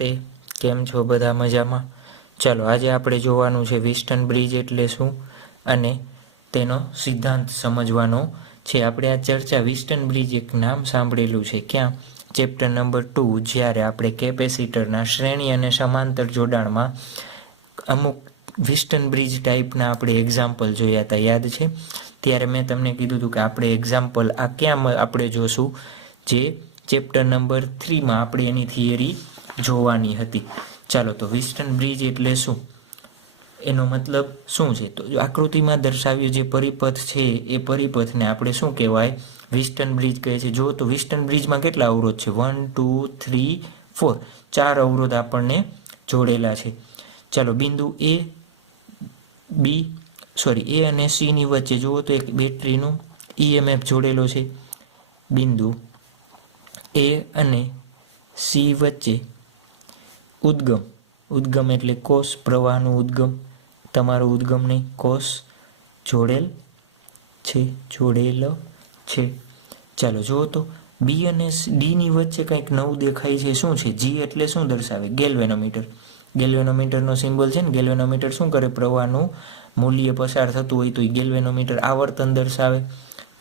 નમસ્તે, કેમ છો બધા મજામાં? ચાલો આજે આપણે જોવાનું છે વિસ્ટન બ્રિજ એટલે શું અને તેનો સિદ્ધાંત સમજવાનો છે. આપણે આ ચર્ચા વિસ્ટન બ્રિજ એક નામ સાંભળેલું છે ક્યાં? ચેપ્ટર નંબર 2, જ્યારે આપણે કેપેસિટરના શ્રેણી અને સમાંતર જોડાણમાં અમુક વિસ્ટન બ્રિજ ટાઈપના આપણે એક્ઝામ્પલ જોયા હતા, યાદ છે? ત્યારે મેં તમને કીધું હતું કે આપણે એક્ઝામ્પલ આ ક્યાં આપણે જોશું, જે ચેપ્ટર નંબર 3માં આપણે એની થિયરી જોવાની હતી. ચાલો તો વિસ્ટન બ્રિજ એટલે શું, એનો મતલબ શું છે? તો આકૃતિમાં દર્શાવ્યું જે પરિપથ છે એ પરિપથને આપણે શું કહેવાય? વિસ્ટન બ્રિજ કહે છે. જો તો વિસ્ટન બ્રિજમાં કેટલા અવરોધ છે? 1 2 3 4, 4 અવરોધ આપણને જોડેલા છે. ચાલો બિંદુ એ અને સી ની વચ્ચે જુઓ તો એક બેટરીનું ઈએમએફ જોડેલો છે. બિંદુ એ અને સી વચ્ચે ઉદ્ગમ એટલે કોષ, પ્રવાહનું ઉદ્ગમ, તમારો ઉદ્ગમ નહીં, કોષ જોડેલો છે. ચાલો જુઓ તો બી અને ડી ની વચ્ચે કંઈક નવું દેખાય છે. શું છે? જી એટલે શું દર્શાવે? ગેલ્વેનોમીટર. ગેલ્વેનોમીટરનો સિમ્બોલ છે ને. ગેલ્વેનોમીટર શું કરે? પ્રવાહનું મૂલ્ય પસાર થતું હોય તો એ ગેલ્વેનોમીટર આવર્તન દર્શાવે.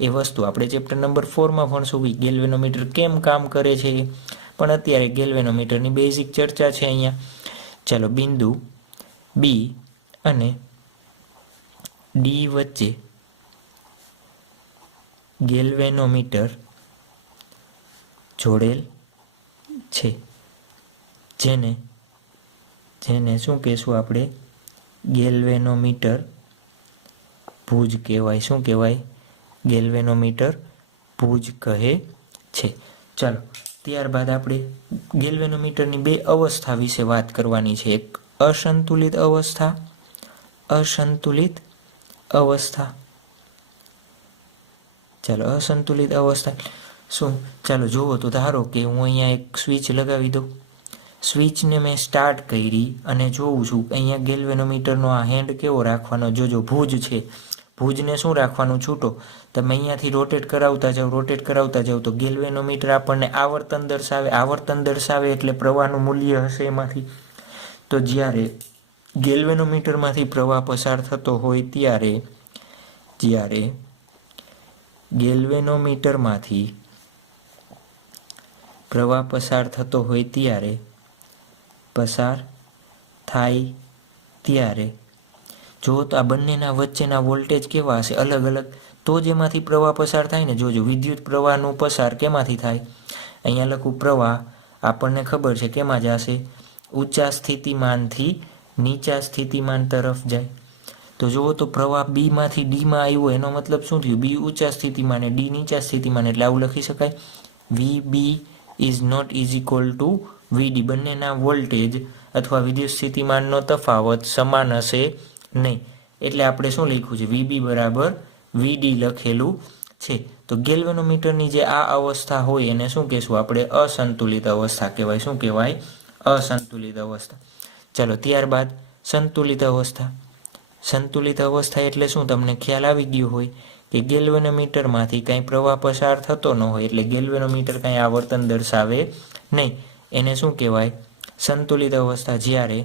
એ વસ્તુ આપણે ચેપ્ટર નંબર 4માં ભણશું કે ગેલ્વેનોમીટર કેમ કામ કરે છે. પણ અત્યારે ગેલ્વેનોમીટરની બેઝિક ચર્ચા છે અહીંયા. ચાલો બિંદુ બી અને ડી વચ્ચે ગેલ્વેનોમીટર જોડેલ છે, જેને શું કહેશું આપણે? ગેલ્વેનોમીટર ભુજ કહેવાય. શું કહેવાય? ગેલ્વેનોમીટર ભુજ કહે છે. ચાલો ત્યારબાદ આપણે ગેલ્વેનોમીટરની બે અવસ્થા વિશે વાત કરવાની છે. એક અસંતુલિત અવસ્થા. ચાલો અસંતુલિત અવસ્થા શું? ચાલો જુઓ તો ધારો કે હું અહીંયા એક સ્વિચ લગાવી દઉં. સ્વિચને મેં સ્ટાર્ટ કરી અને જોઉં છું અહીંયા ગેલ્વેનોમીટરનો આ હેન્ડ કેવો રાખવાનો? જોજો ભુજ છે. ભુજને શું રાખવાનું? છૂટો. તમે અહીંયાથી રોટેટ કરાવતા જાઓ તો ગેલ્વેનોમીટર આપણને આવર્તન દર્શાવે એટલે પ્રવાહનું મૂલ્ય હશે એમાંથી. તો જ્યારે ગેલ્વેનોમીટરમાંથી પ્રવાહ પસાર થતો હોય ત્યારે જો તો આ બંનેના વચ્ચેના વોલ્ટેજ કેવા હશે? અલગ અલગ. તો જ એમાંથી પ્રવાહ પસાર થાય ને. જોજો વિદ્યુત પ્રવાહનું પસાર કેમાંથી થાય? અહીંયા લખું પ્રવાહ આપણને ખબર છે કેમાં જશે? ઊંચા સ્થિતિમાનથી નીચા સ્થિતિમાન તરફ જાય. તો જુઓ તો પ્રવાહ બી માંથી ડીમાં આવ્યો, એનો મતલબ શું થયું? બી ઊંચા સ્થિતિમાન અને ડી નીચા સ્થિતિમાન. એટલે આવું લખી શકાય, VB is not is equal to VD. બંનેના વોલ્ટેજ અથવા વિદ્યુત સ્થિતિમાનનો તફાવત સમાન હશે નહીં. એટલે આપણે શું લખ્યું છે? VB બરાબર VD લખેલું છે. તો ગેલ્વેનોમીટરની જે આ અવસ્થા હોય એને શું કહેશું આપણે? અસંતુલિત અવસ્થા કહેવાય. શું કહેવાય? અસંતુલિત અવસ્થા. ચાલો ત્યારબાદ સંતુલિત અવસ્થા. સંતુલિત અવસ્થા એટલે શું? તમને ખ્યાલ આવી ગયો હોય કે ગેલ્વેનોમીટરમાંથી કાંઈ પ્રવાહ પસાર થતો ન હોય એટલે ગેલ્વેનોમીટર કાંઈ આવર્તન દર્શાવે નહીં. એને શું કહેવાય? સંતુલિત અવસ્થા. જ્યારે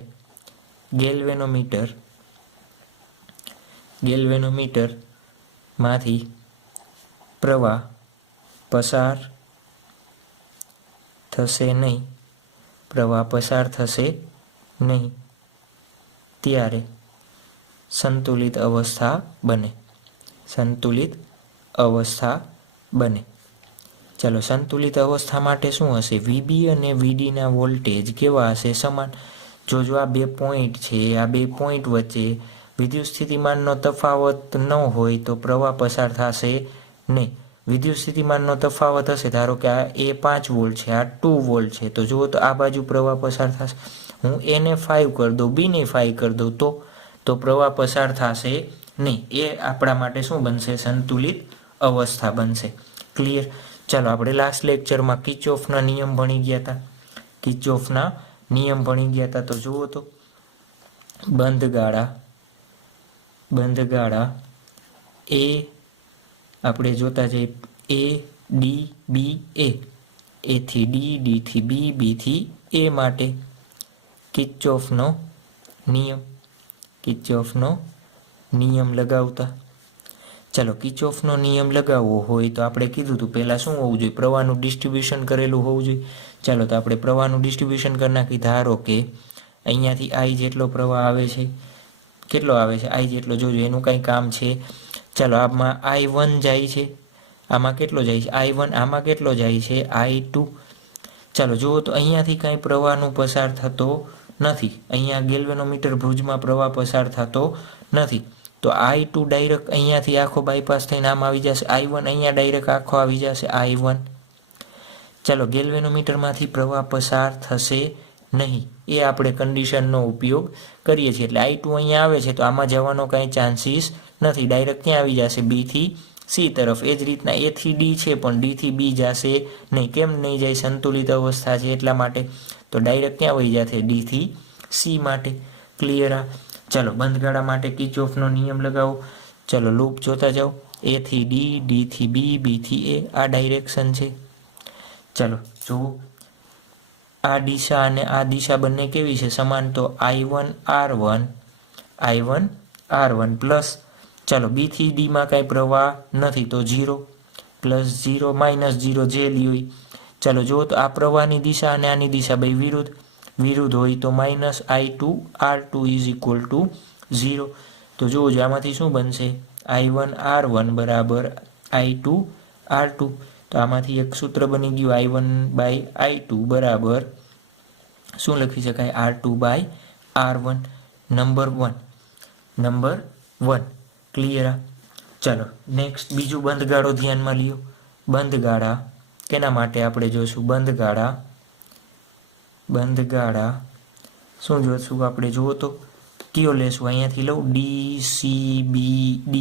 ગેલ્વેનોમીટરમાંથી પ્રવાહ પસાર થશે નહીં ત્યારે સંતુલિત અવસ્થા બને. ચાલો સંતુલિત અવસ્થા માટે શું હશે? VB અને VDના વોલ્ટેજ કેવા હશે? સમાન. જો આ બે પોઈન્ટ છે, આ બે પોઈન્ટ વચ્ચે વિદ્યુત સ્થિતિમાનનો તફાવત ન હોય તો પ્રવાહ પસાર થશે નહીં. વિદ્યુત સ્થિતિમાનનો તફાવત હશે, ધારો કે આ એ 5 વોલ્ટ છે, આ 2 વોલ્ટ છે, તો જુઓ તો આ બાજુ પ્રવાહ પસાર થશે. હું એને 5 કરી દઉં, બીને 5 કરી દઉં તો પ્રવાહ પસાર થશે નહીં. એ આપણા માટે શું બનશે? સંતુલિત અવસ્થા બનશે. ક્લિયર? ચાલો આપણે લાસ્ટ લેક્ચરમાં કિર્ચોફના નિયમ ભણી ગયા હતા. તો જુઓ તો બંધ ગાળા એ આપણે જોતા જઈએ A D B A થી D, D થી B, B થી A માટે કિર્ચોફનો નિયમ, કિર્ચોફનો નિયમ લગાવતા. ચાલો, કિર્ચોફનો નિયમ લગાવવો હોય તો આપણે કીધું હતું પહેલાં શું હોવું જોઈએ, પ્રવાહનું ડિસ્ટ્રીબ્યુશન કરેલું હોવું જોઈએ. ચાલો, તો આપણે પ્રવાહનું ડિસ્ટ્રીબ્યુશન કરી નાખી. ધારો કે અહીંયાથી આઈ જેટલો પ્રવાહ આવે છે, કેટલો આવે છે આઈ જેટલો, જોજો એનું કંઈ કામ છે. ચાલો, આમાં I1 જાય છે, આમાં કેટલો જાય છે I1, આમાં કેટલો જાય છે I2. ચાલો જુઓ તો અહીંયાથી કાંઈ પ્રવાહનું પસાર થતો નથી, અહીંયા ગેલ્વેનોમીટર ભુજમાં પ્રવાહ પસાર થતો નથી. તો I2 ડાયરેક્ટ અહીંયાથી આખો બાયપાસ થઈને આમ આવી જશે, I1 અહીંયા ડાયરેક્ટ આખો આવી જશે I1. ચાલો, ગેલ્વેનોમીટરમાંથી પ્રવાહ પસાર થશે નહીં, એ આપણે કન્ડિશનનો ઉપયોગ કરીએ છીએ. એટલે I2 અહીંયા આવે છે તો આમાં જવાનો કાંઈ ચાન્સીસ નથી, ડાયરેક્ટ ક્યાં આવી જશે, B થી C તરફ. એ જ રીતના A થી D છે પણ D થી B જશે નહીં. કેમ નહીં જાય, સંતુલિત અવસ્થા છે એટલા માટે. તો ડાયરેક્ટ ક્યાં વહી જશે, D થી C માટે. ક્લિયર આ? ચાલો, બંધગાળા માટે કિર્ચોફનો નિયમ લગાવો. ચાલો, લૂપ જોતા જાઓ. A થી D, D થી B, B થી A, આ ડાયરેક્શન છે. ચાલો જુઓ, આ દિશા અને આ દિશા બંને કેવી છે, સમાન. તો I1 R1, I1 R1 plus, ચાલો B થી D માં કાંઈ પ્રવાહ નથી તો 0, પ્લસ 0 માઇનસ 0 જે લ્યો. ચાલો જુઓ તો આ પ્રવાહની દિશા અને આની દિશા બે વિરુદ્ધ હોય તો minus I2 R2 is equal two 0. તો જુઓ જો આમાંથી શું બનશે, I1 R1 બરાબર I2 R2. તો આમાંથી એક સૂત્ર બની ગયું, I1 બાય I2 બરાબર શું લખી શકાય, R2 by R1. Number 1. Clear આ? ચાલો નેક્સ્ટ બીજું બંધગાળો ધ્યાનમાં લ્યો. બંધગાળા કેના માટે આપણે જોઈશું, બંધગાળા શું જોઈશું આપણે, જુઓ તો કયો લેશું, અહીંયાથી લઉં DCBD.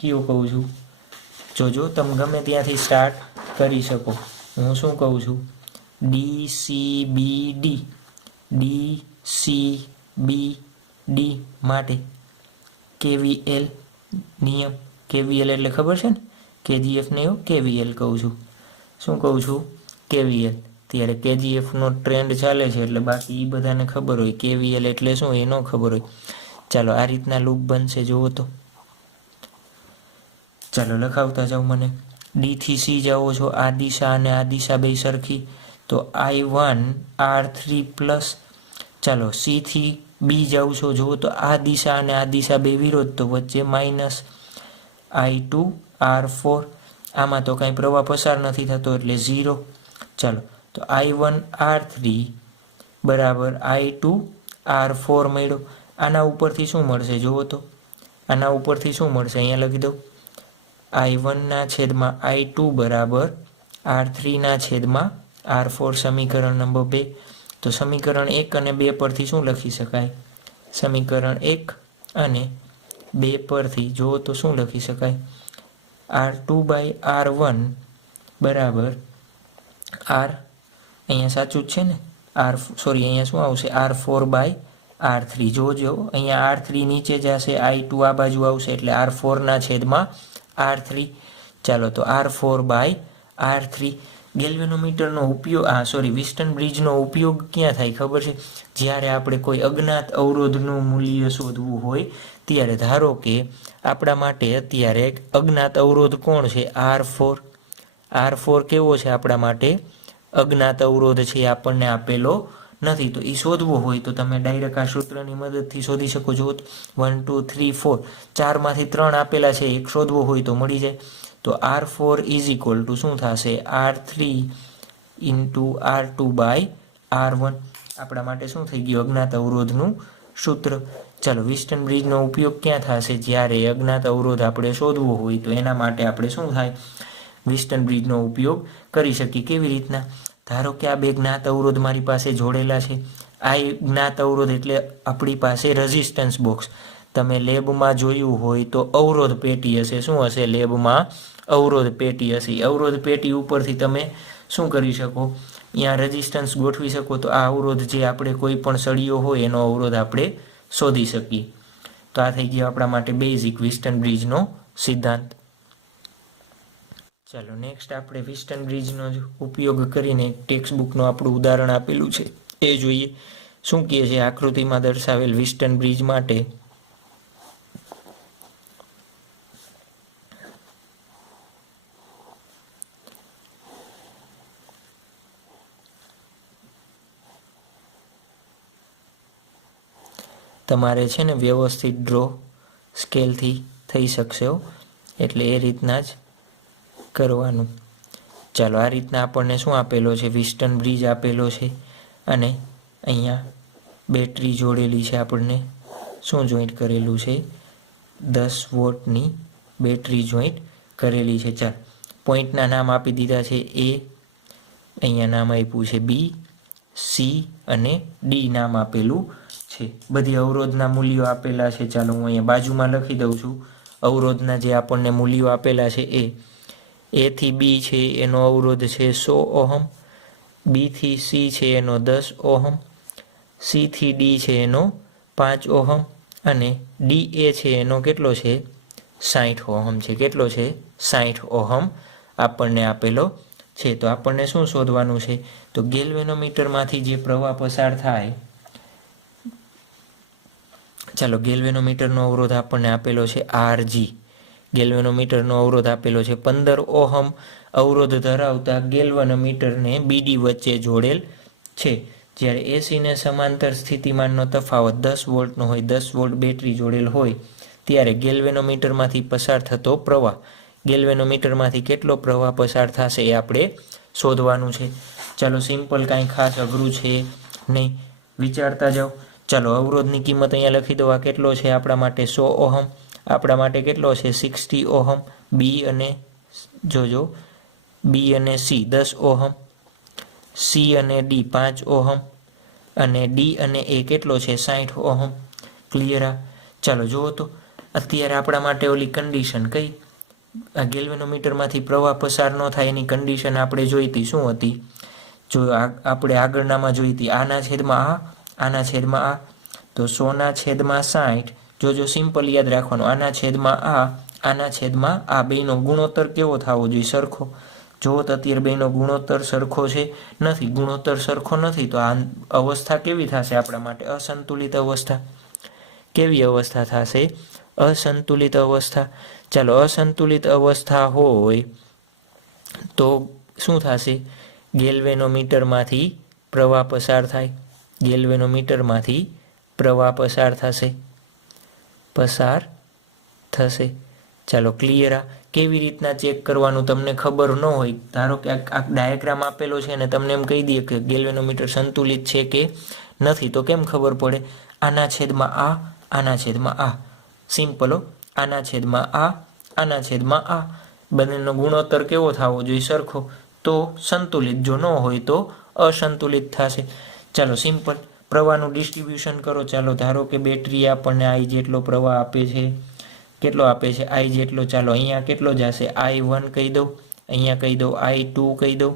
કયો કહું છું, જોજો તમે ગમે ત્યાંથી સ્ટાર્ટ કરી શકો. હું શું કહું છું, DCBD. DCBD માટે KVL નિયમ, KVL એટલે ખબર છે ને, KGF ને એવું KVL કહું છું. શું કહું છું, KVL. ત્યારે KGFનો ટ્રેન્ડ ચાલે છે એટલે બાકી એ બધાને ખબર હોય, KVL એટલે શું એ ન ખબર હોય. ચાલો આ રીતના લૂપ બનશે, જુઓ તો. ચાલો લખાવતા જાઓ મને. D થી C જાઓ છો, આ દિશા અને આ દિશા બે સરખી, તો I1 R3 પ્લસ. ચાલો C થી B જાઉં છો, જુઓ તો આ દિશા અને આ દિશા બે વિરોધ તો વચ્ચે માઇનસ I2 R4. આમાં તો કાંઈ પ્રવાહ પસાર નથી થતો એટલે 0. ચાલો તો I1 R3 બરાબર I2 R4 મળ્યો. આના ઉપરથી શું મળશે, જુઓ તો આના ઉપરથી શું મળશે, અહીંયા લખી દો, I1 ના છેદમાં I2 બરાબર R3 ના છેદમાં R4. સમીકરણ નંબર 2. તો સમીકરણ 1 અને 2 પરથી શું લખી શકાય, સમીકરણ 1 અને 2 પરથી જુઓ તો શું લખી શકાય, R2 બાય R1 બરાબર R, અહીંયા સાચું જ છે ને, અહીંયા શું આવશે, R4 બાય R3. જોજો અહીંયા R3 નીચે જશે, I2 આ બાજુ આવશે એટલે R4 ના છેદમાં R3. ચાલો તો R4 બાય R3. ગેલ્વેનોમીટરનો ઉપયોગ વિસ્ટન બ્રિજનો ઉપયોગ ક્યાં થાય ખબર છે, જ્યારે આપણે કોઈ અજ્ઞાત અવરોધનું મૂલ્ય શોધવું હોય ત્યારે. ધારો કે આપણા માટે અત્યારે અજ્ઞાત અવરોધ કોણ છે, R4 કેવો છે આપણા માટે, અજ્ઞાત અવરોધ છે, આપણને આપેલો નથી. તો એ શોધવો હોય તો તમે ડાયરેક્ટ આ સૂત્રની મદદથી શોધી શકો છો. 1 2 3 4 4માંથી 3 આપેલા છે, એક શોધવો હોય તો મળી જાય. તો R4 ઇઝ ઇક્વલ ટુ શું થશે, R3 into R2 by R1. આપણા માટે શું થઈ ગયું, અજ્ઞાત અવરોધનું સૂત્ર. ચાલો વિસ્ટન બ્રિજનો ઉપયોગ ક્યાં થશે, જ્યારે અજ્ઞાત અવરોધ આપણે શોધવો હોય તો એના માટે આપણે શું થાય, વિસ્ટન બ્રિજનો ઉપયોગ કરી શકીએ. કેવી રીતના, ધારો કે આ બે જ્ઞાત અવરોધ મારી પાસે જોડેલા છે. આ જ્ઞાત અવરોધ એટલે આપણી પાસે રેઝિસ્ટન્સ બોક્સ. તમે લેબમાં જોયું હોય તો અવરોધ પેટી હશે, શું હશે લેબમાં, અવરોધ પેટી હશે. અવરોધ પેટી ઉપરથી તમે શું કરી શકો, અહીંયા રેઝિસ્ટન્સ ગોઠવી શકો. તો આ અવરોધ જે આપણે કોઈ પણ સળિયો હોય એનો અવરોધ આપણે શોધી શકીએ. તો આ થઈ ગયો આપણા માટે બેઝિક વિસ્ટન બ્રિજનો સિદ્ધાંત. ચાલો નેક્સ્ટ આપણે વિસ્ટન બ્રિજનો ઉપયોગ કરીને ટેક્સ્ટ બુકનું આપણું ઉદાહરણ આપેલું છે એ જોઈએ. શું કહે છે આકૃતિમાં દર્શાવેલ વિસ્ટન બ્રિજ માટે તમારે છે ને વ્યવસ્થિત ડ્રો સ્કેલથી થઈ શકશે, એટલે એ રીતના જ કરવાનું. ચાલો, આ રીતના આપણને શું આપેલો છે, વિસ્ટન બ્રિજ આપેલો છે અને અહીંયા બેટરી જોડેલી છે. આપણને શું જોઈન્ટ કરેલું છે, 10 વોટની બેટરી જોઈન્ટ કરેલી છે. ચાલ, પોઈન્ટના નામ આપી દીધા છે. એ અહીંયા નામ આપ્યું છે, બી, સી અને ડી નામ આપેલું છે. બધી અવરોધના મૂલ્યો આપેલા છે. ચાલો, હું અહીંયા બાજુમાં લખી દઉં છું. અવરોધના જે આપણને મૂલ્યો આપેલા છે એ થી બી છે એનો અવરોધ છે 100 ઓહમ, બી થી સી છે એનો 10 ઓહમ, સી થી ડી છે એનો 5 ઓહમ અને ડી એ છે એનો કેટલો છે 60 ઓહમ છે. કેટલો છે 60 ઓહમ આપણને આપેલો છે. તો આપણને શું શોધવાનું છે, તો ગેલ્વેનોમીટરમાંથી જે પ્રવાહ પસાર થાય, ચાલો, ગેલ્વેનોમીટરનો અવરોધ આપણને આપેલો છે આરજી. ગેલ્વેનોમીટરનો અવરોધ આપેલો છે 15 ઓહમ અવરોધ ધરાવતા ગેલ્વેનોમીટરને બીડી વચ્ચે જોડેલ છે. જ્યારે એસીને સમાંતર સ્થિતિમાનનો તફાવત 10 વોલ્ટનો હોય, 10 વોલ્ટ બેટરી જોડેલ હોય, ત્યારે ગેલ્વેનોમીટરમાંથી પસાર થતો પ્રવાહ, ગેલ્વેનોમીટરમાંથી કેટલો પ્રવાહ પસાર થશે એ આપણે શોધવાનું છે. ચાલો, સિમ્પલ, કાંઈ ખાસ અઘરું છે નહીં, વિચારતા જાઓ. ચાલો, અવરોધની કિંમત અહીંયા લખી દો. આ કેટલો છે આપણા માટે 100 ઓહમ, આપણા માટે કેટલો છે 60 ઓહમ. બી અને જોજો, બી અને સી 10 ઓહમ, સી અને ડી 5 ઓહમ અને ડી અને એ કેટલો છે 60 ઓહમ. ક્લિયર? આ ચાલો જુઓ તો, અત્યારે આપણા માટે ઓલી કન્ડિશન કઈ, આ ગેલ્વેનોમીટરમાંથી પ્રવાહ પસાર ન થાય એની કન્ડિશન આપણે જોઈતી શું હતી, જો આપણે આગળનામાં જોઈતી આના છેદમાં આ, આના છેદમાં આ, તો 100ના છેદમાં 60. જો સિમ્પલ યાદ રાખવાનું, આના છેદમાં આ, આના છેદમાં આ, બેનો ગુણોત્તર કેવો થવો જોઈએ, સરખો. જો અત્યારે બેનો ગુણોત્તર સરખો છે, નથી, ગુણોત્તર સરખો નથી, તો આ અવસ્થા કેવી થશે આપણા માટે, અસંતુલિત અવસ્થા. કેવી અવસ્થા થશે, અસંતુલિત અવસ્થા. ચાલો, અસંતુલિત અવસ્થા હોય તો શું થશે, ગેલ્વેનોમીટરમાંથી પ્રવાહ પસાર થાય, ગેલ્વેનોમીટરમાંથી પ્રવાહ પસાર થશે. ચાલો, ક્લિયર? આ કેવી રીતના ચેક કરવાનું તમને ખબર ન હોય, ધારો કે આ ડાયાગ્રામ આપેલો છે અને તમને એમ કહી દે કે ગેલ્વેનોમીટર સંતુલિત છે કે નથી, તો કેમ ખબર પડે, આના છેદમાં આ, આના છેદમાં આ, સિમ્પલો, આના છેદમાં આ, આના છેદમાં આ, બંનેનો ગુણોત્તર કેવો થવો જોઈએ, સરખો, તો સંતુલિત. જો ન હોય તો અસંતુલિત થશે. ચાલો, સિમ્પલ, પ્રવાહનું ડિસ્ટ્રીબ્યુશન કરો. ચાલો, ધારો કે બેટરી આપણને આઈ જેટલો પ્રવાહ આપે છે, કેટલો આપે છે આઈ જેટલો. ચાલો, અહીંયા કેટલો જશે, I1 કહી દઉં, અહીંયા કહી દઉં I2 કહી દઉં.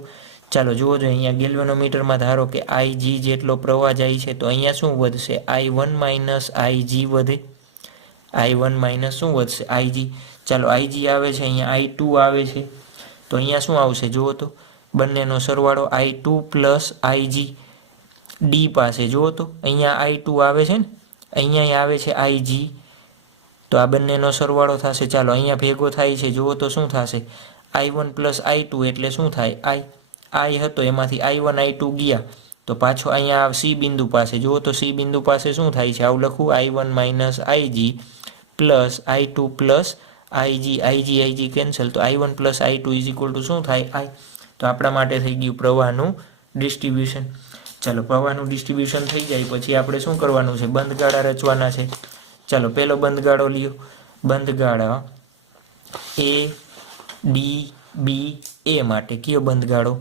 ચાલો જુઓ, અહીંયા ગેલ્વેનોમીટરમાં ધારો કે Ig જેટલો પ્રવાહ જાય છે, તો અહીંયા શું વધશે, I1 માઇનસ Ig વધે, I1 માઇનસ શું વધશે, Ig. ચાલો, Ig આવે છે, અહીંયા I2 આવે છે, તો અહીંયા શું આવશે જુઓ તો, બંનેનો સરવાળો I2 પ્લસ Ig. ડી પાસે જુઓ તો, અહીંયા I2 આવે છે ને, અહીંયા આવે છે Ig, તો આ બંનેનો સરવાળો થશે. ચાલો, અહીંયા ભેગો થાય છે, જુઓ તો શું થશે, I1 પ્લસ I2 એટલે શું થાય, I હતો એમાંથી I1 I2 ગયા, તો પાછો અહીંયા સી બિંદુ પાસે જુઓ તો, સી બિંદુ પાસે શું થાય છે, આવું લખું, I1 minus Ig plus I2 plus Ig cancel, તો I1 plus I2 is equal two શું થાય, I. તો આપણા માટે થઈ ગયું પ્રવાહનું ડિસ્ટ્રીબ્યુશન. ચાલો, પ્રવાહનું ડિસ્ટ્રીબ્યુશન થઈ જાય પછી આપણે શું કરવાનું છે, બંધગાળા રચવાના છે. ચાલો, પહેલો બંધગાળો લ્યો, બંધગાળા એ ડી બી એ માટે, કયો બંધગાળો,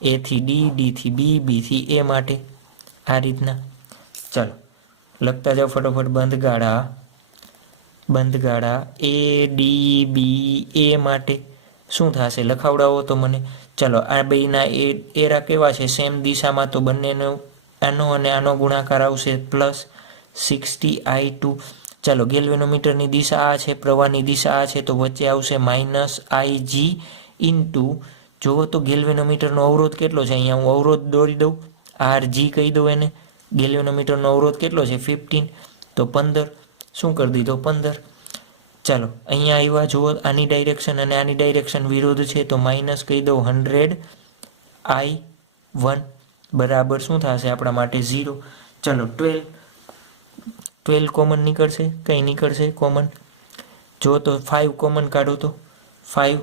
એ થી ડી, ડી થી બી, બી થી એ માટે, આ રીતના. ચાલો, લખતા જાઓ ફટોફટ, બંધગાળા એ ડી બી એ માટે શું થશે, લખાવડાવો તો મને. ચાલો, આ બેના એરા કેવા છે, સેમ દિશામાં, તો બંનેનો આનો અને આનો ગુણાકાર આવશે પ્લસ 60I2. ચાલો, ગેલ્વેનોમીટરની દિશા આ છે, પ્રવાહની દિશા આ છે, તો વચ્ચે આવશે માઇનસ Ig ઇન્ટુ, જુઓ તો ગેલ્વેનોમીટરનો અવરોધ કેટલો છે, અહીંયા હું અવરોધ દોરી દઉં, RG કહી દઉં એને, ગેલ્વેનોમીટરનો અવરોધ કેટલો છે 15, તો 15 શું કરી દીધો 15. ચાલો અહીંયા આવ્યા જુઓ, આની ડાયરેક્શન અને આની ડાયરેક્શન વિરુદ્ધ છે, તો માઇનસ કહી દો 100I1 બરાબર શું થશે આપણા માટે 0. ચાલો 12 કોમન નીકળશે, કંઈ નીકળશે કોમન? જો તો 5 કોમન કાઢો તો 5,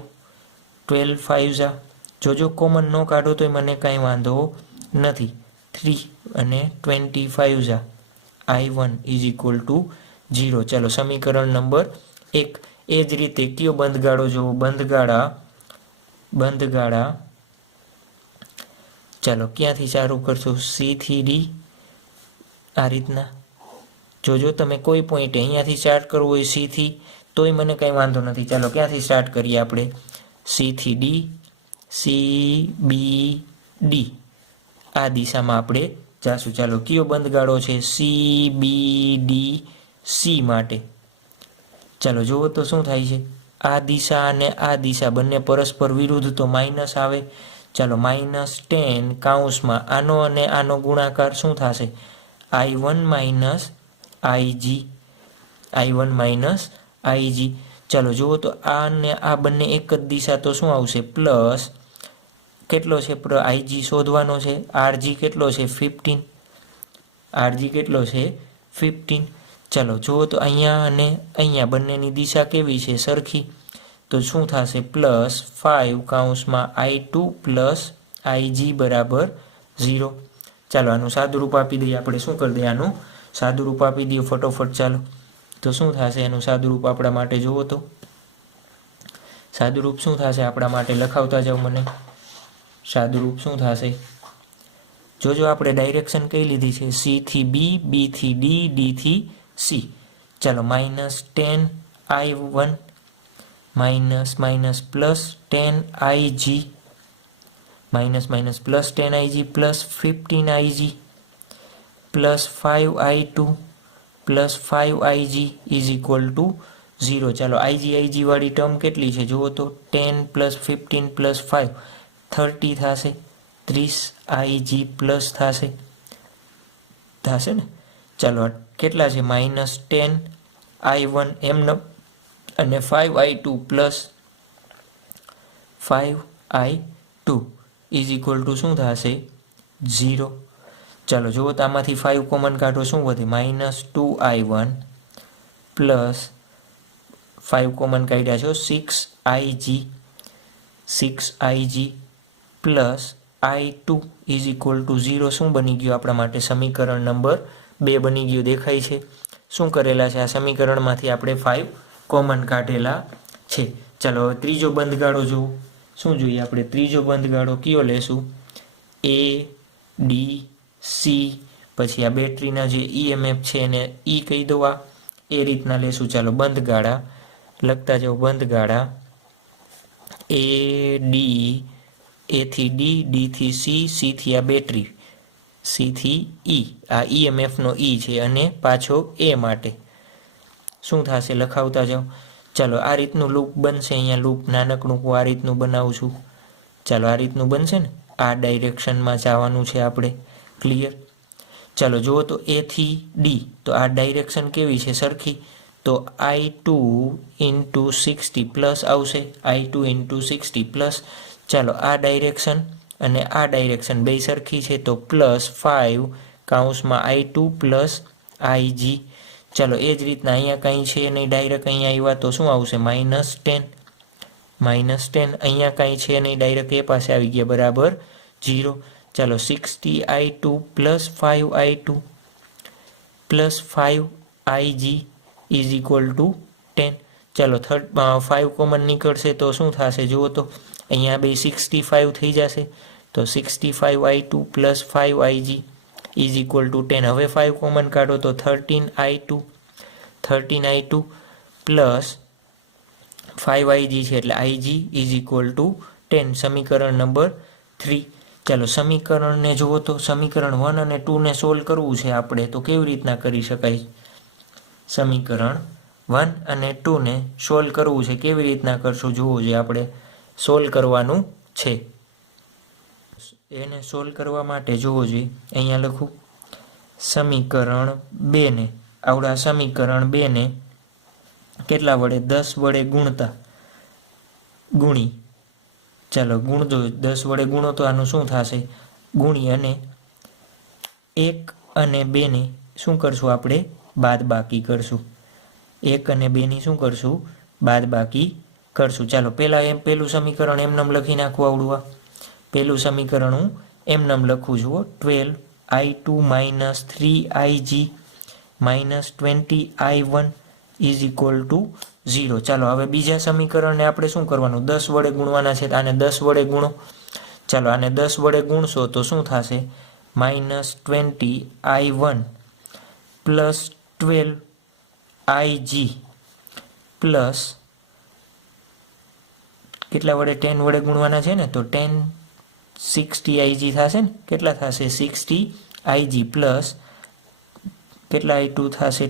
12 5 જા, જો કોમન ન કાઢો તો મને કાંઈ વાંધો નથી. 3 અને 25 જા I1 ઇઝ ઇક્વલ ટુ 0. ચાલો સમીકરણ નંબર 1. એ જ રીતે કયો બંધગાળો જોવો, બંધગાળા ચાલો ક્યાંથી ચાલુ કરશો, C થી D આ રીતના. જો તમે કોઈ પોઈન્ટે અહીંયાથી સ્ટાર્ટ કરવું હોય C થી તોય મને કંઈ વાંધો નથી. ચાલો ક્યાંથી સ્ટાર્ટ કરીએ આપણે, C થી D, C B D આ દિશામાં આપણે જાશું. ચાલો કયો બંધગાળો છે C B D C માટે? ચાલો જુઓ તો શું થાય છે, આ દિશા અને આ દિશા બંને પરસ્પર વિરુદ્ધ, તો માઇનસ આવે. ચાલો -10 કૌંસમાં આનો અને આનો ગુણાકાર શું થશે, I1 માઇનસ IG. ચાલો જુઓ તો આ અને આ બંને એક જ દિશા, તો શું આવશે પ્લસ કેટલો છે IG શોધવાનો છે, RG કેટલો છે 15. ચાલો જુઓ તો અહીંયા અને અહીંયા બંનેની દિશા કેવી છે સરખી, તો શું થશે +5 કૌંસમાં I2 પ્લસ IG બરાબર 0. ચાલો આનું સાદુરૂપ આપી દઈએ આપણે, શું કરી દઈએ આનું સાદુરૂપ આપી દઈએ ફટોફટ. ચાલો તો શું થશે એનું સાદુરૂપ આપણા માટે, જુઓ તો સાદુરૂપ શું થશે આપણા માટે, લખાવતા જાઓ મને. સાદુરૂપ શું થશે, જોજો આપણે ડાયરેક્શન કઈ લીધી છે, C થી B, B થી D, D થી C. ચાલો -10 I1 minus plus 10 IG plus 10 IG plus 15 IG plus 5 I2 plus 5 IG is equal two 0. ચાલો IG વાળી ટર્મ કેટલી છે જુઓ તો, 10 પ્લસ 15 પ્લસ 5 30 થશે, 30 IG પ્લસ થશે ને. ચાલો કેટલા છે -10 I1 એમને અને 5 I2 plus 5 I2 is equal two શું થશે 0. ચાલો જુઓ તો આમાંથી 5 કોમન કાઢો, શું વધે -2 I1 પ્લસ 5 કોમન કાઢ્યા છો 6 IG plus I2 is equal two 0. શું બની ગયું આપણા માટે, સમીકરણ નંબર 2 બની ગયું, દેખાય છે. શું કરેલા છે, આ સમીકરણમાંથી આપણે 5 કોમન કાઢેલા છે. ચાલો હવે ત્રીજો બંધગાળો જુઓ, શું જોઈએ આપણે, ત્રીજો બંધગાળો કયો લેશું, A D C, પછી આ બેટરીના જે EMF છે એને E કહી દો, આ એ રીતના લેશું. ચાલો બંધગાળા લખતા જાઓ, બંધગાળા A થી D, D થી C, C થી આ બેટરી, C થી E, આ EMFનો E છે અને પાછો A માટે શું થશે લખાવતા જાઓ. ચાલો આ રીતનું લૂપ બનશે, અહીંયા લૂપ નાનકડું હું આ રીતનું બનાવું છું. ચાલો આ રીતનું બનશે ને, આ ડાયરેક્શનમાં જવાનું છે આપણે, ક્લિયર. ચાલો જુઓ તો A થી D, તો આ ડાયરેક્શન કેવી છે સરખી, તો I2 ઇન્ટુ 60 પ્લસ આવશે, I2 ઇન્ટુ 60 પ્લસ. ચાલો આ ડાયરેક્શન અને આ ડાયરેક્શન બે સરખી છે, તો +5 કૌંસમાં I2 પ્લસ IG. ચાલો એ જ રીતના અહીંયા કંઈ છે નહીં, ડાયરેક્ટ અહીંયા આવ્યા તો શું આવશે -10, અહીંયા કાંઈ છે નહીં, ડાયરેક્ટ એ પાસે આવી ગયા બરાબર 0. ચાલો 60 I2 plus 5 I2 plus 5 IG is equal two 10. ચાલો 5 કોમન નીકળશે તો શું થશે જુઓ તો, અહીંયા બે 65 થઈ જશે, તો 65 I2 plus 5 IG is equal two 10. હવે 5 કોમન કાઢો તો 13 I2 પ્લસ 5 IG છે એટલે IG ઇઝ ઇક્વલ ટુ 10. સમીકરણ નંબર 3. ચાલો સમીકરણને જુઓ તો, સમીકરણ 1 અને 2 ને સોલ્વ કરવું છે આપણે, તો કેવી રીતના કરી શકાય, સમીકરણ 1 અને 2 ને સોલ્વ કરવું છે, કેવી રીતના કરશું જુઓ, જે આપણે સોલ્વ કરવાનું છે એને સોલ્વ કરવા માટે જુઓ જોઈએ, અહીંયા લખું સમીકરણ 2 ને આવડા સમીકરણ 2 ને કેટલા વડે 10 વડે ગુણી ચાલો ગુણજો 10 વડે ગુણો તો આનું શું થશે ગુણી અને 1 અને 2 ની શું કરશું આપણે બાદબાકી કરશું 1 અને 2 ની શું કરશું બાદબાકી કરશું ચાલો પેલું સમીકરણ એમનેમ લખી નાખવું આવડું આ પેલું સમીકરણ હું એમનેમ લખું છું 12i2 - 3ig - 20i1 = 0 ચાલો હવે બીજા સમીકરણને આપણે શું કરવાનું 10 વડે ગુણવાના છે આને 10 વડે ગુણો ચાલો આને 10 વડે ગુણશો તો શું થશે -20i1 + 12ig પ્લસ કેટલા વડે 10 વડે ગુણવાના છે ને તો 10 60ig થશે ને કેટલા થશે 60ig પ્લસ કેટલા i2 થશે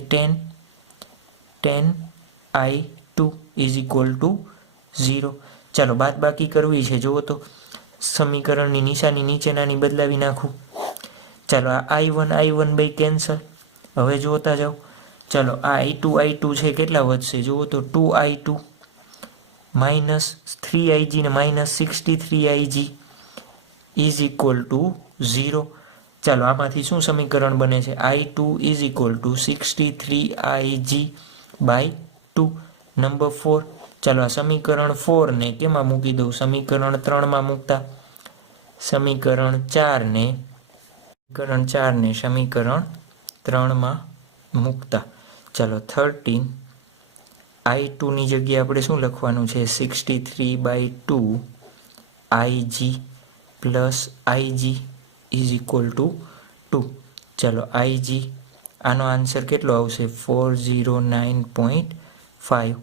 10i2 = 0 ચાલો બાદબાકી કરવી છે જુઓ તો સમીકરણની નિશાની નીચે નાની બદલાવી નાખું ચાલો આ i1 બાય કેન્સલ હવે જોતા જાઓ ચાલો આ i2 છે કેટલા વધશે જુઓ તો 2i2 - 3ig ને -63ig = 0 ચાલો આમાંથી શું સમીકરણ બને છે i2 = 63ig/2 નંબર 4 ચાલો આ સમીકરણ 4 ને કેમાં મૂકી દઉં સમીકરણ 3 માં મૂકતા સમીકરણ 4 ને સમીકરણ 3 માં મૂકતા ચાલો 13 i2 ની જગ્યાએ આપણે શું લખવાનું છે 63/2 ig પ્લસ ig = 2 ચાલો ig આનો આન્સર કેટલો આવશે 409.5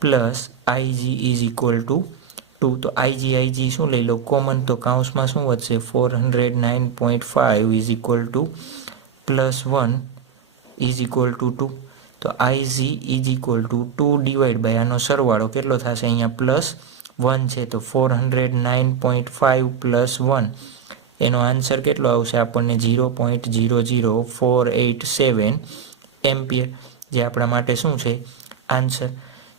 પ્લસ ig = 2 તો ig શું લઈ લો કોમન તો કૌંસમાં શું વધશે 409.5 +1 = 2 તો ig = 2 / આનો સરવાળો કેટલો થશે અહીંયા +1 છે તો 409.5 + 1 એનો આન્સર કેટલો આવશે આપણને 0.00487 એમ્પિયર જે આપણા માટે શું છે આન્સર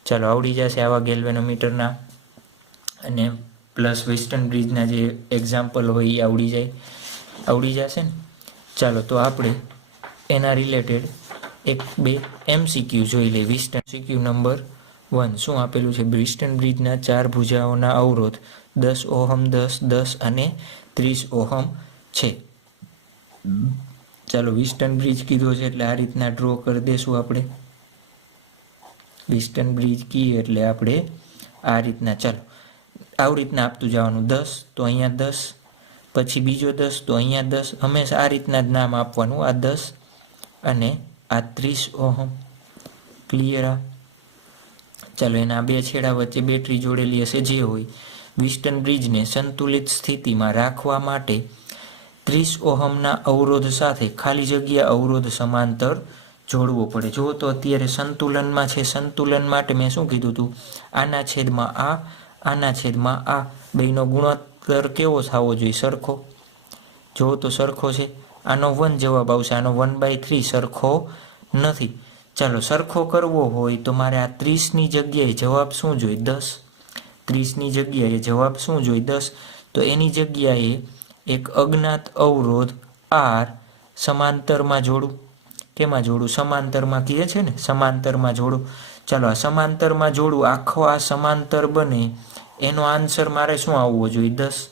ચાલો આવડી જશે આવા ગેલ્વેનોમીટરના અને પ્લસ વેસ્ટર્ન બ્રિજના જે એક્ઝામ્પલ હોય એ આવડી જશે ને ચાલો તો આપણે એના રિલેટેડ 1-2 MCQ જોઈ લઈએ વેસ્ટર્ન MCQ નંબર 1 શું આપેલું છે વેસ્ટર્ન બ્રિજના 4 ભુજાઓના અવરોધ 10 ઓહમ 10 10 અને 30 ઓહમ છે ચાલો વેસ્ટર્ન બ્રિજ કીધો છે એટલે આ રીતના ડ્રો કરી દેશું આપણે વેસ્ટર્ન બ્રિજ કીએ એટલે આપણે આ રીતના ચાલો આવી રીતના આપતું જવાનું 10 તો અહીંયા 10 પછી બીજો 10 તો અહીંયા 10 હંમેશા આ રીતના જ નામ આપવાનું આ 10 અને આ 30 ઓહમ ક્લિયર આ ચાલો એના બે છેડા વચ્ચે બેટરી જોડેલી હશે જે હોય વેસ્ટર્ન બ્રિજને સંતુલિત સ્થિતિમાં રાખવા માટે 30 ઓહમના અવરોધ સાથે ખાલી જગ્યા અવરોધ સમાંતર જોડવો પડે જો તો અત્યારે સંતુલનમાં છે સંતુલન માટે મેં શું કીધું હતું આના છેદમાં આ બેનો ગુણોત્તર કેવો થવો જોઈએ સરખો જો તો સરખો છે આનો 1 જવાબ આવશે આનો 1/3 સરખો નથી ચાલો સરખો કરવો હોય તો મારે આ 30ની જગ્યાએ જવાબ શું જોઈએ 10 30ની જગ્યાએ જવાબ શું જોઈએ 10 તો એની જગ્યાએ એક અજ્ઞાત અવરોધ R સમાંતરમાં જોડું કેમાં જોડું સમાંતરમાં કહે છે ને સમાંતરમાં જોડું ચાલો આ સમાંતરમાં જોડું આખો આ સમાંતર બને એનો આન્સર મારે શું આવવો જોઈએ 10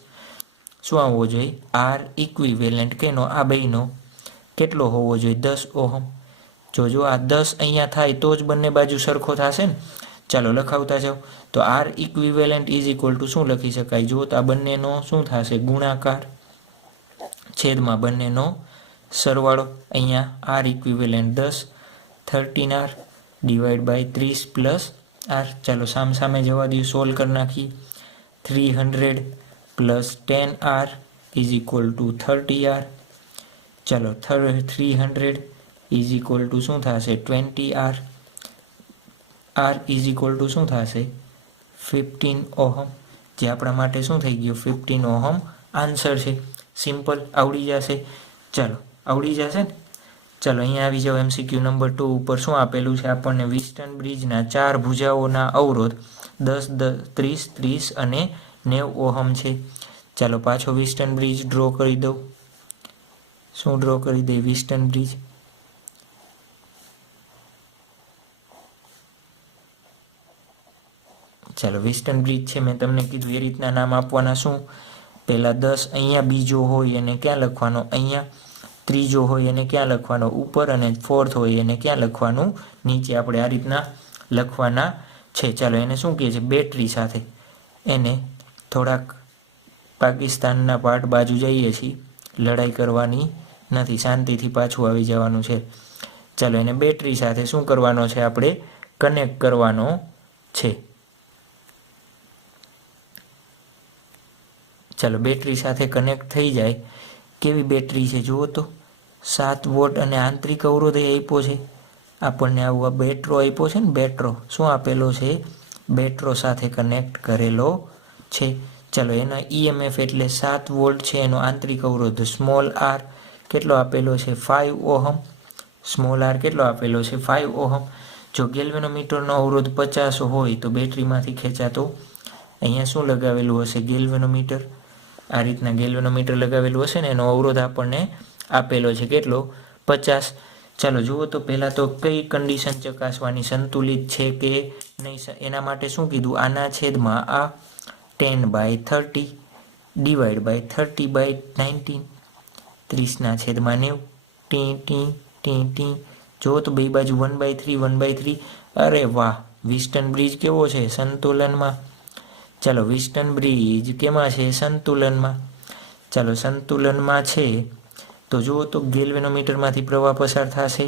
શું આવવો જોઈએ R ઇક્વિવેલન્ટ કેનો આ બેનો કેટલો હોવો જોઈએ 10 ઓહમ જો આ 10 અહીંયા થાય તો જ બંને બાજુ સરખો થશે ને ચાલો લખાવતા જાઓ તો R ઇક્વિવેલન્ટ = શું લખી શકાય જો તો આ બંનેનો શું થશે ગુણાકાર છેદમાં બંનેનો સરવાળો અહીંયા R ઇક્વિવેલન્ટ 10 13R / 30 + R ચાલો સામે જવા દઈએ સોલ્વ કરી નાખીએ 300 + 10R = 30R ચાલો 300 શું થશે 20R R શું થશે 15 ઓહમ જે આપણા માટે શું થઈ ગયું 15 ઓહમ આન્સર છે સિમ્પલ આવડી જશે ચાલો આવડી જશે ને ચાલો અહીંયા આવી જાઓ MCQ નંબર 2 ઉપર શું આપેલું છે આપણને વિસ્ટન બ્રિજના 4 ભુજાઓના અવરોધ 10, 30, 30 અને 90 ઓહમ છે. ચાલો પાછો વિસ્ટન બ્રિજ ડ્રો કરી દઉં. શું ડ્રો કરી દઈએ વિસ્ટન બ્રિજ? ચાલો વિસ્ટન બ્રિજ છે, મેં તમને કીધું એ રીતના નામ આપવાના. શું પહેલાં 10 અહીંયા બીજો હોય એને ક્યાં લખવાનો? અહીંયા. ત્રીજો હોય એને ક્યાં લખવાનો? ઉપર. અને ફોર્થ હોય એને ક્યાં લખવાનું? નીચે. આપણે આ રીતના લખવાના છે. ચાલો એને શું કહે છે? બેટરી સાથે. એને થોડાક પાકિસ્તાનના પાર્ટ બાજુ જઈએ છીએ, લડાઈ કરવાની નથી, શાંતિથી પાછું આવી જવાનું છે. ચાલો એને બેટરી સાથે શું કરવાનો છે? આપણે કનેક્ટ કરવાનો છે. ચાલો બેટરી સાથે કનેક્ટ થઈ જાય. કેવી બેટરી છે જુઓ તો, 7 વોટ અને આંતરિક અવરોધ આપ્યો છે આપણને. આવું આ બેટરો આપ્યો છે ને, બેટરો શું આપેલો છે? બેટરો સાથે કનેક્ટ કરેલો છે. ચાલો એનો EMF એટલે 7 વોલ્ટ છે. એનો આંતરિક અવરોધ સ્મોલ આર કેટલો આપેલો છે? 5 ઓહમ. સ્મોલ આર કેટલો આપેલો છે? 5 ઓહમ. જો ગેલ્વેનોમીટરનો અવરોધ 50 હોય તો બેટરીમાંથી ખેંચાતો અહીંયા શું લગાવેલું હશે? ગેલ્વેનોમીટર. આ રીતના ગેલ્વેનોમીટર લગાવેલું હશે ને, એનો અવરોધ આપણને આપેલો છે કેટલો? 50. ચાલો જુઓ તો પહેલાં તો કઈ કન્ડિશન ચકાસવાની? સંતુલિત છે કે નહીં? એના માટે શું કીધું? આના છેદમાં આ 10/30 ડિવાઈડ બાય 30/19 30ના છેદમાં 90 ટી ટી ટી ટી. જો તો બે બાજુ 1/3 1/3. અરે વાહ, વિસ્ટન બ્રિજ કેવો છે? સંતુલનમાં. ચાલો વિસ્ટન બ્રિજ કેમાં છે? સંતુલનમાં. ચાલો સંતુલનમાં છે તો જુઓ તો ગેલ્વેનોમીટરમાંથી પ્રવાહ પસાર થશે.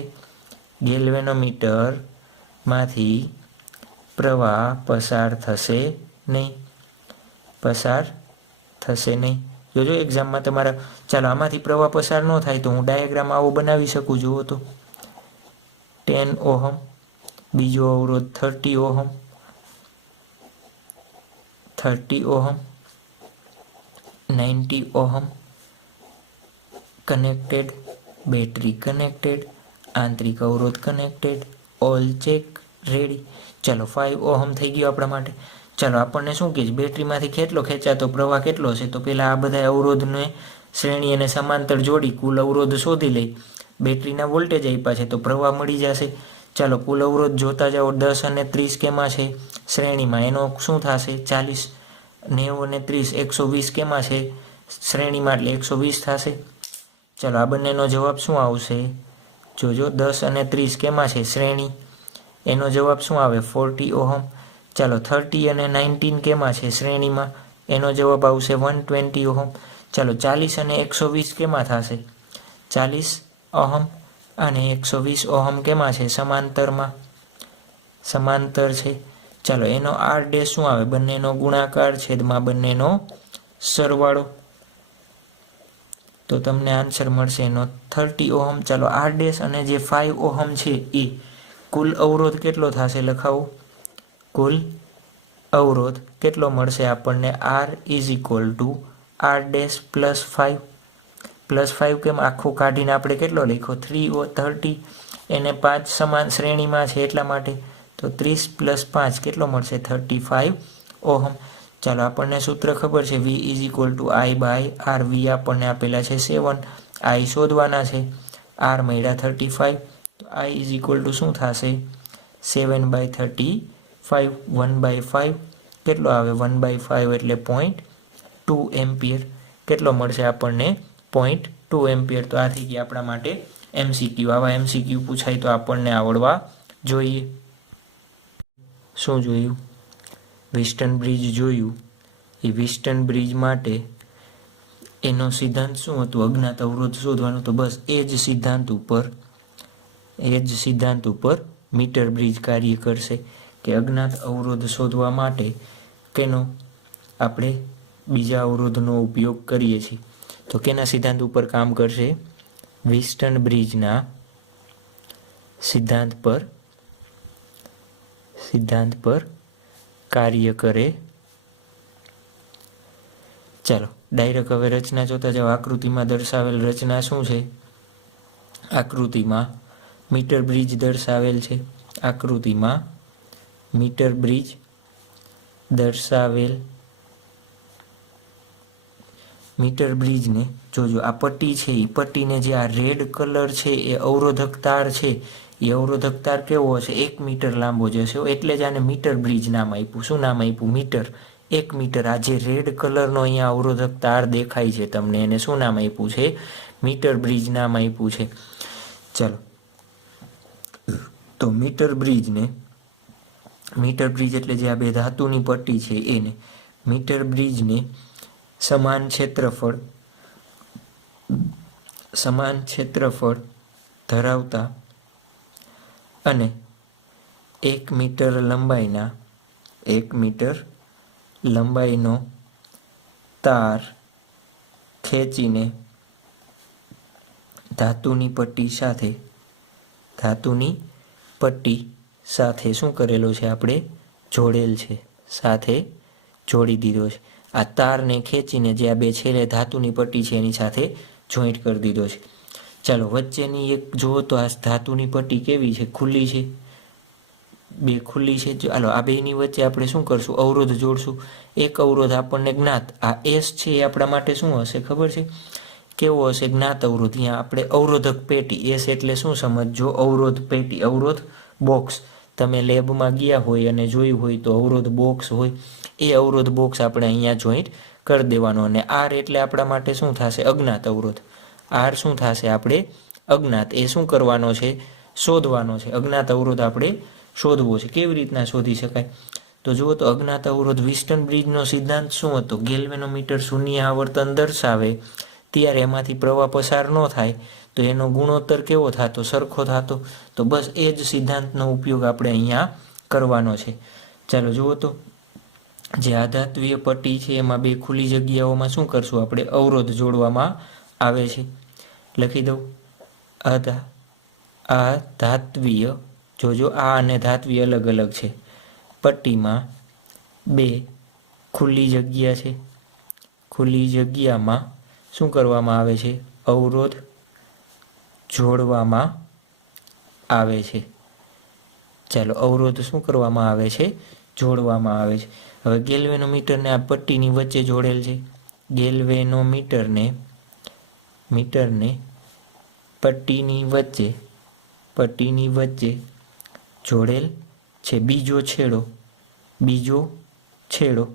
ગેલ્વેનોમીટરમાંથી પ્રવાહ પસાર થશે નહીં. પસાર થશે નહીં. જોજો એક્ઝામમાં તમારા. ચાલો આમાંથી પ્રવાહ પસાર ન થાય તો હું ડાયાગ્રામ આવો બનાવી શકું. જુઓ તો 10 ઓહમ, બીજો અવરોધ 30 ohm, 30 ohm, 90 ohm. Connected, battery connected, આંતરિક અવરોધ કનેક્ટેડ, ઓલ ચેક, રેડી. ચાલો 5 ઓહમ થઈ ગયો આપણા માટે. ચાલો આપણને શું કહે છે? બેટરીમાંથી કેટલો ખેંચાતો પ્રવાહ કેટલો છે? તો પહેલાં આ બધા અવરોધને શ્રેણી અને સમાંતર જોડી કુલ અવરોધ શોધી લઈ. બેટરીના વોલ્ટેજ આપ્યા છે તો પ્રવાહ મળી જશે. ચાલો કુલ અવરોધ જોતા જાઓ. 10 અને 30 કેમાં છે? શ્રેણીમાં. એનો શું થશે? 40. 90 અને 30 120 કેમાં છે? શ્રેણીમાં, એટલે 120 થશે. ચાલો આ બંનેનો જવાબ શું આવશે? જોજો 10 અને 30 કેમાં છે? શ્રેણી. એનો જવાબ શું આવે? 40 ઓહમ. ચાલો 30 અને 19 કેમાં છે? શ્રેણીમાં. એનો જવાબ આવશે 120 ઓહમ. ચાલો 40 અને 120 કેમાં થશે? 40 ઓહમ અને 120 ઓહમ કેમાં છે? સમાંતરમાં. સમાંતર છે. ચાલો એનો આર ડેશ શું આવે? બંનેનો ગુણાકાર છેદમાં બંનેનો સરવાળો. તો તમને આન્સર મળશે એનો 30 ઓહમ. ચાલો આર ડેશ અને જે 5 ઓહમ છે એ કુલ અવરોધ કેટલો થશે? લખાવો. કુલ અવરોધ કેટલો મળશે આપણને? R is equal to R dash plus 5. Plus 5 કેમ આખું કાઢીને આપણે કેટલો લખ્યો? 3/30. એને 5 સમાન શ્રેણીમાં છે એટલા માટે. તો 30 પ્લસ 5 કેટલો મળશે? 35 ઓહમ. ચાલો આપણને સૂત્ર ખબર છે, V is equal two I/R. V આપણને આપેલા છે 7. I શોધવાના છે. R મળ્યા 35. તો I ઇઝ ઇક્વલ ટુ શું થશે? 7/35. 1/5 કેટલો આવે? 1/5 એટલે 0.2 એમ્પિયર. કેટલો મળશે આપણને? 0.2 એમ્પિયર. તો આ થઈ ગયા આપણા માટે MCQ. આવા MCQ પૂછાય તો આપણને આવડવા જોઈએ. શું જોયું? વિસ્ટન બ્રિજ જોયું. એ વિસ્ટન બ્રિજ માટે એનો સિદ્ધાંત શું હતું? અજ્ઞાત અવરોધ શોધવાનું. તો બસ એ જ સિદ્ધાંત ઉપર મીટર બ્રિજ કાર્ય કરશે કે અજ્ઞાત અવરોધ શોધવા માટે કેનો આપણે બીજા અવરોધનો ઉપયોગ કરીએ છીએ. તો કેના સિદ્ધાંત ઉપર કામ કરશે? વિસ્ટન બ્રિજના સિદ્ધાંત પર કાર્ય કરે. ચાલો ડાયરેક્ટ હવે રચના જોતા જાઓ. આકૃતિમાં દર્શાવેલ રચના શું છે? આકૃતિમાં મીટર બ્રિજ દર્શાવેલ છે. આકૃતિમાં મીટર બ્રિજ દર્શાવેલ મીટર બ્રિજને જોજો આ પટ્ટી છે એ પટ્ટીને જે આ રેડ કલર છે એ અવરોધક તાર છે એ અવરોધક તાર કેવો હશે 1 મીટર લાંબો જશે એટલે જ આને મીટર બ્રિજ નામ આપ્યું. શું નામ આપ્યું? મીટર. 1 મીટર. આ જે રેડ કલરનો અહીંયા અવરોધક તાર દેખાય છે તમને એને શું નામ આપ્યું છે? મીટર બ્રિજ નામ આપ્યું છે. ચાલો તો મીટર બ્રિજ એટલે જે આ બે ધાતુની પટ્ટી છે એને મીટર બ્રિજને સમાન ક્ષેત્રફળ ધરાવતા અને 1 મીટર લંબાઈનો તાર ખેંચીને ધાતુની પટ્ટી સાથે શું કરેલો છે? આપણે જોડેલ છે, સાથે જોડી દીધો છે. આ તારને ખેંચીને જે આ બે છેલ્લે ધાતુની પટ્ટી છે એની સાથે જોઈન્ટ કરી દીધો છે. ચાલો વચ્ચેની એક જુઓ તો આ ધાતુની પટ્ટી કેવી છે? ખુલ્લી છે. બે ખુલ્લી છે. ચાલો આ બેની વચ્ચે આપણે શું કરશું? અવરોધ જોડશું. એક અવરોધ આપણને જ્ઞાત, આ એસ છે એ આપણા માટે શું હશે ખબર છે? કેવો હશે? જ્ઞાત અવરોધ. અહીંયા આપણે અવરોધક પેટી, એસ એટલે શું સમજજો? અવરોધ પેટી, અવરોધ બોક્સ. તમે લેબમાં ગયા હોય અને જોયું હોય તો અવરોધ બોક્સ હોય, એ અવરોધ બોક્સ આપણે અહીંયા જોઈન્ટ કરી દેવાનો. અને આર એટલે આપણા માટે શું થશે? અજ્ઞાત અવરોધ. આર શું થશે? આપણે અજ્ઞાત. એ શું કરવાનો છે? શોધવાનો છે. અજ્ઞાત અવરોધ આપણે શોધવો છે. કેવી રીતના શોધી શકાય? તો જુઓ તો અજ્ઞાત અવરોધ વિસ્ટન બ્રિજનો સિદ્ધાંત શું હતો? ગેલ્વેનોમીટર શૂન્ય આવર્તન દર્શાવે ત્યારે એમાંથી પ્રવાહ પસાર ન થાય તો એનો ગુણોત્તર કેવો થતો? સરખો થતો. તો બસ એ જ સિદ્ધાંતનો ઉપયોગ આપણે અહીંયા કરવાનો છે. ચાલો જુઓ તો જે આધાત્વીય પટ્ટી છે એમાં બે ખુલ્લી જગ્યાઓમાં શું કરશું? આપણે અવરોધ જોડવામાં આવે છે. લખી દઉં આ ધાત્વીય, જોજો આ અને ધાત્વીય અલગ અલગ છે. પટ્ટીમાં બે ખુલ્લી જગ્યા છે. ખુલ્લી જગ્યામાં શું કરવામાં આવે છે? અવરોધ જોડવામાં આવે છે. ચાલો અવરોધ શું કરવામાં આવે છે? જોડવામાં આવે છે. હવે ગેલ્વેનોમીટરને આ પટ્ટીની વચ્ચે જોડેલ છે. ગેલ્વેનોમીટરને પટ્ટીની વચ્ચે જોડેલ છે. બીજો છેડો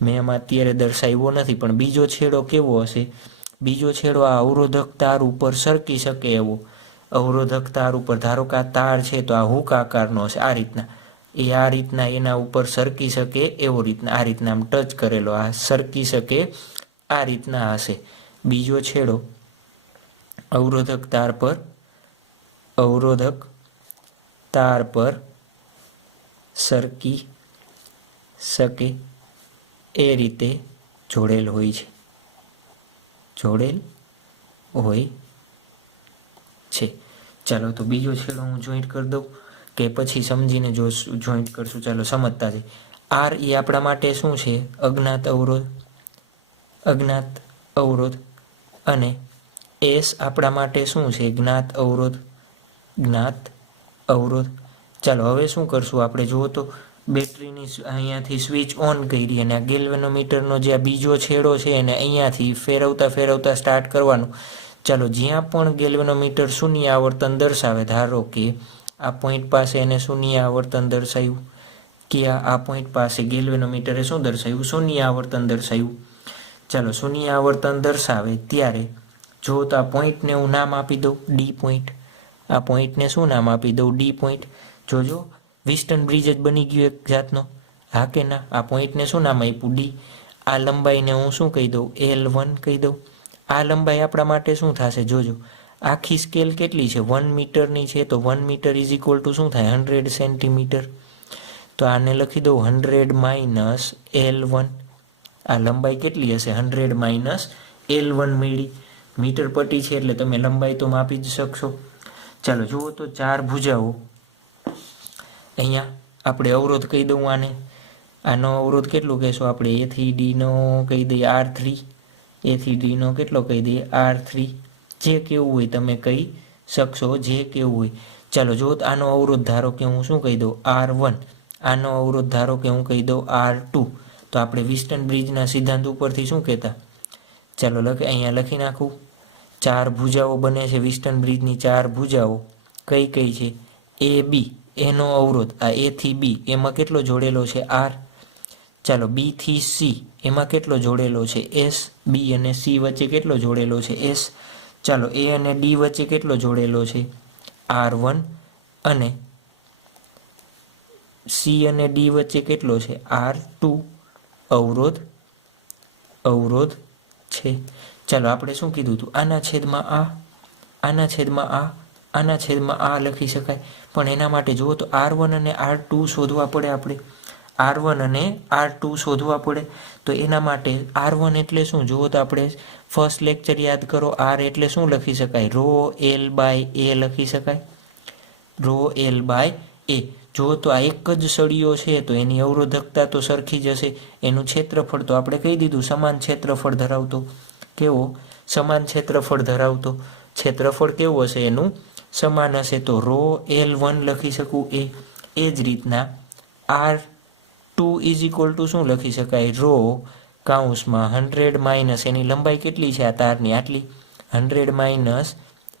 મેં આમાં અત્યારે દર્શાવ્યો નથી, પણ બીજો છેડો કેવો હશે? બીજો છેડો આ અવરોધક તાર ઉપર સરકી શકે એવો. અવરોધક તાર ઉપર ધારો કે આ તાર છે તો આ હુક આકારનો હશે. આ રીતના એના ઉપર સરકી શકે એવો રીતના, આ રીતના આમ ટચ કરેલો, આ સરકી શકે આ રીતના હશે. બીજો છેડો અવરોધક તાર પર સરકી શકે એ રીતે જોડેલ હોય છે. ચાલો તો બીજો છેડો હું જોઈન્ટ કરી દઉં કે પછી સમજીને જો જોઈન્ટ કરશું? ચાલો સમજતા છે. આર એ આપણા માટે શું છે? અજ્ઞાત અવરોધ અને એસ આપણા માટે શું છે? જ્ઞાત અવરોધ. ચાલો હવે શું કરશું આપણે? જુઓ તો બેટરીની અહીંયાથી સ્વિચ ઓન કરી અને આ ગેલ્વેનોમીટરનો જે આ બીજો છેડો છે એને અહીંયાથી ફેરવતા સ્ટાર્ટ કરવાનું. ચાલો જ્યાં પણ ગેલ્વેનોમીટર શૂન્ય આવર્તન દર્શાવે, ધારો કે આ પોઈન્ટ પાસે એને શૂન્ય આવર્તન દર્શાવ્યું, કે આ પોઈન્ટ પાસે ગેલ્વેનોમીટરે શું દર્શાવ્યું? શૂન્ય આવર્તન દર્શાવ્યું. ચાલો શૂન્ય આવર્તન દર્શાવે ત્યારે જો તો આ પોઈન્ટને હું નામ આપી દઉં ડી પોઈન્ટ. આ પોઈન્ટને શું નામ આપી દઉં? D point. જોજો વિસ્ટન બ્રિજ જ બની ગયું એક જાતનો. હા કે ના? આ પોઈન્ટને શું નામ આપ્યું? ડી. આ લંબાઈને હું શું કહી દઉં? L1 કહી દઉં. આ લંબાઈ આપણા માટે શું થશે? જોજો આખી સ્કેલ કેટલી છે? 1 મીટરની છે. તો 1 મીટર ઇઝ ઇક્વલ ટુ શું થાય? 100 સેન્ટીમીટર. તો આને લખી દઉં 100 માઇનસ L1. આ લંબાઈ કેટલી હશે? 100 માઇનસ L1 મળી. મીટર પટ્ટી છે એટલે તમે લંબાઈ તો માપી જ શકશો. ચાલો જુઓ તો ચાર ભુજાઓ. અહીંયા આપણે અવરોધ કહી દઉં આનો અવરોધ કેટલો કહેશો આપણે? A થી D નો કહી દઈએ R3. A થી D નો કેટલો કહી દઈએ? R3. જે કેવું હોય તમે કહી શકશો જે કેવું હોય. ચાલો જો આનો અવરોધ ધારો કે હું શું કહી દઉં R1, આનો અવરોધ ધારો કે હું કહી દઉં R2, તો આપણે વિસ્ટન બ્રિજના સિદ્ધાંત ઉપરથી શું કહેતા? ચાલો અહીંયા લખી નાખું. 4 ભુજાઓ બને છે વિસ્ટન બ્રિજની, 4 ભુજાઓ કઈ કઈ છે? A B, એનો અવરોધ આ A થી B એમાં કેટલો જોડેલો છે? R. ચાલો B થી C એમાં કેટલો જોડેલો છે? S. B અને C વચ્ચે કેટલો જોડેલો છે? S. ચાલો A અને D વચ્ચે કેટલો જોડેલો છે? R1. અને C અને D વચ્ચે કેટલો છે? R2 અવરોધ છે. ચાલો આપણે શું કીધું હતું? આના છેદમાં આ, આના છેદમાં આ, આના છેદમાં આ લખી શકાય. પણ એના માટે જુઓ તો R1 અને R2 શોધવા પડે. આપણે R1 અને R2 શોધવા પડે. તો એના માટે R1 એટલે શું જુઓ તો આપણે ફર્સ્ટ લેક્ચર યાદ કરો. R એટલે શું લખી શકાય? રો L બાય A લખી શકાય. Rho L by A. જો તો આ એક જ સળિયો છે તો એની અવરોધકતા તો સરખી જ હશે. એનું ક્ષેત્રફળ તો આપણે કહી દીધું સમાન ક્ષેત્રફળ ધરાવતો. કેવો? સમાન ક્ષેત્રફળ ધરાવતો. ક્ષેત્રફળ કેવું હશે? એનું સમાન હશે. તો રો L1 લખી શકું એ. એ જ રીતના R2 ઇઝ ઇક્વલ ટુ શું લખી શકાય? રો કૌંસમાં 100 માઇનસ એની લંબાઈ કેટલી છે આ તારની? આટલી. 100 minus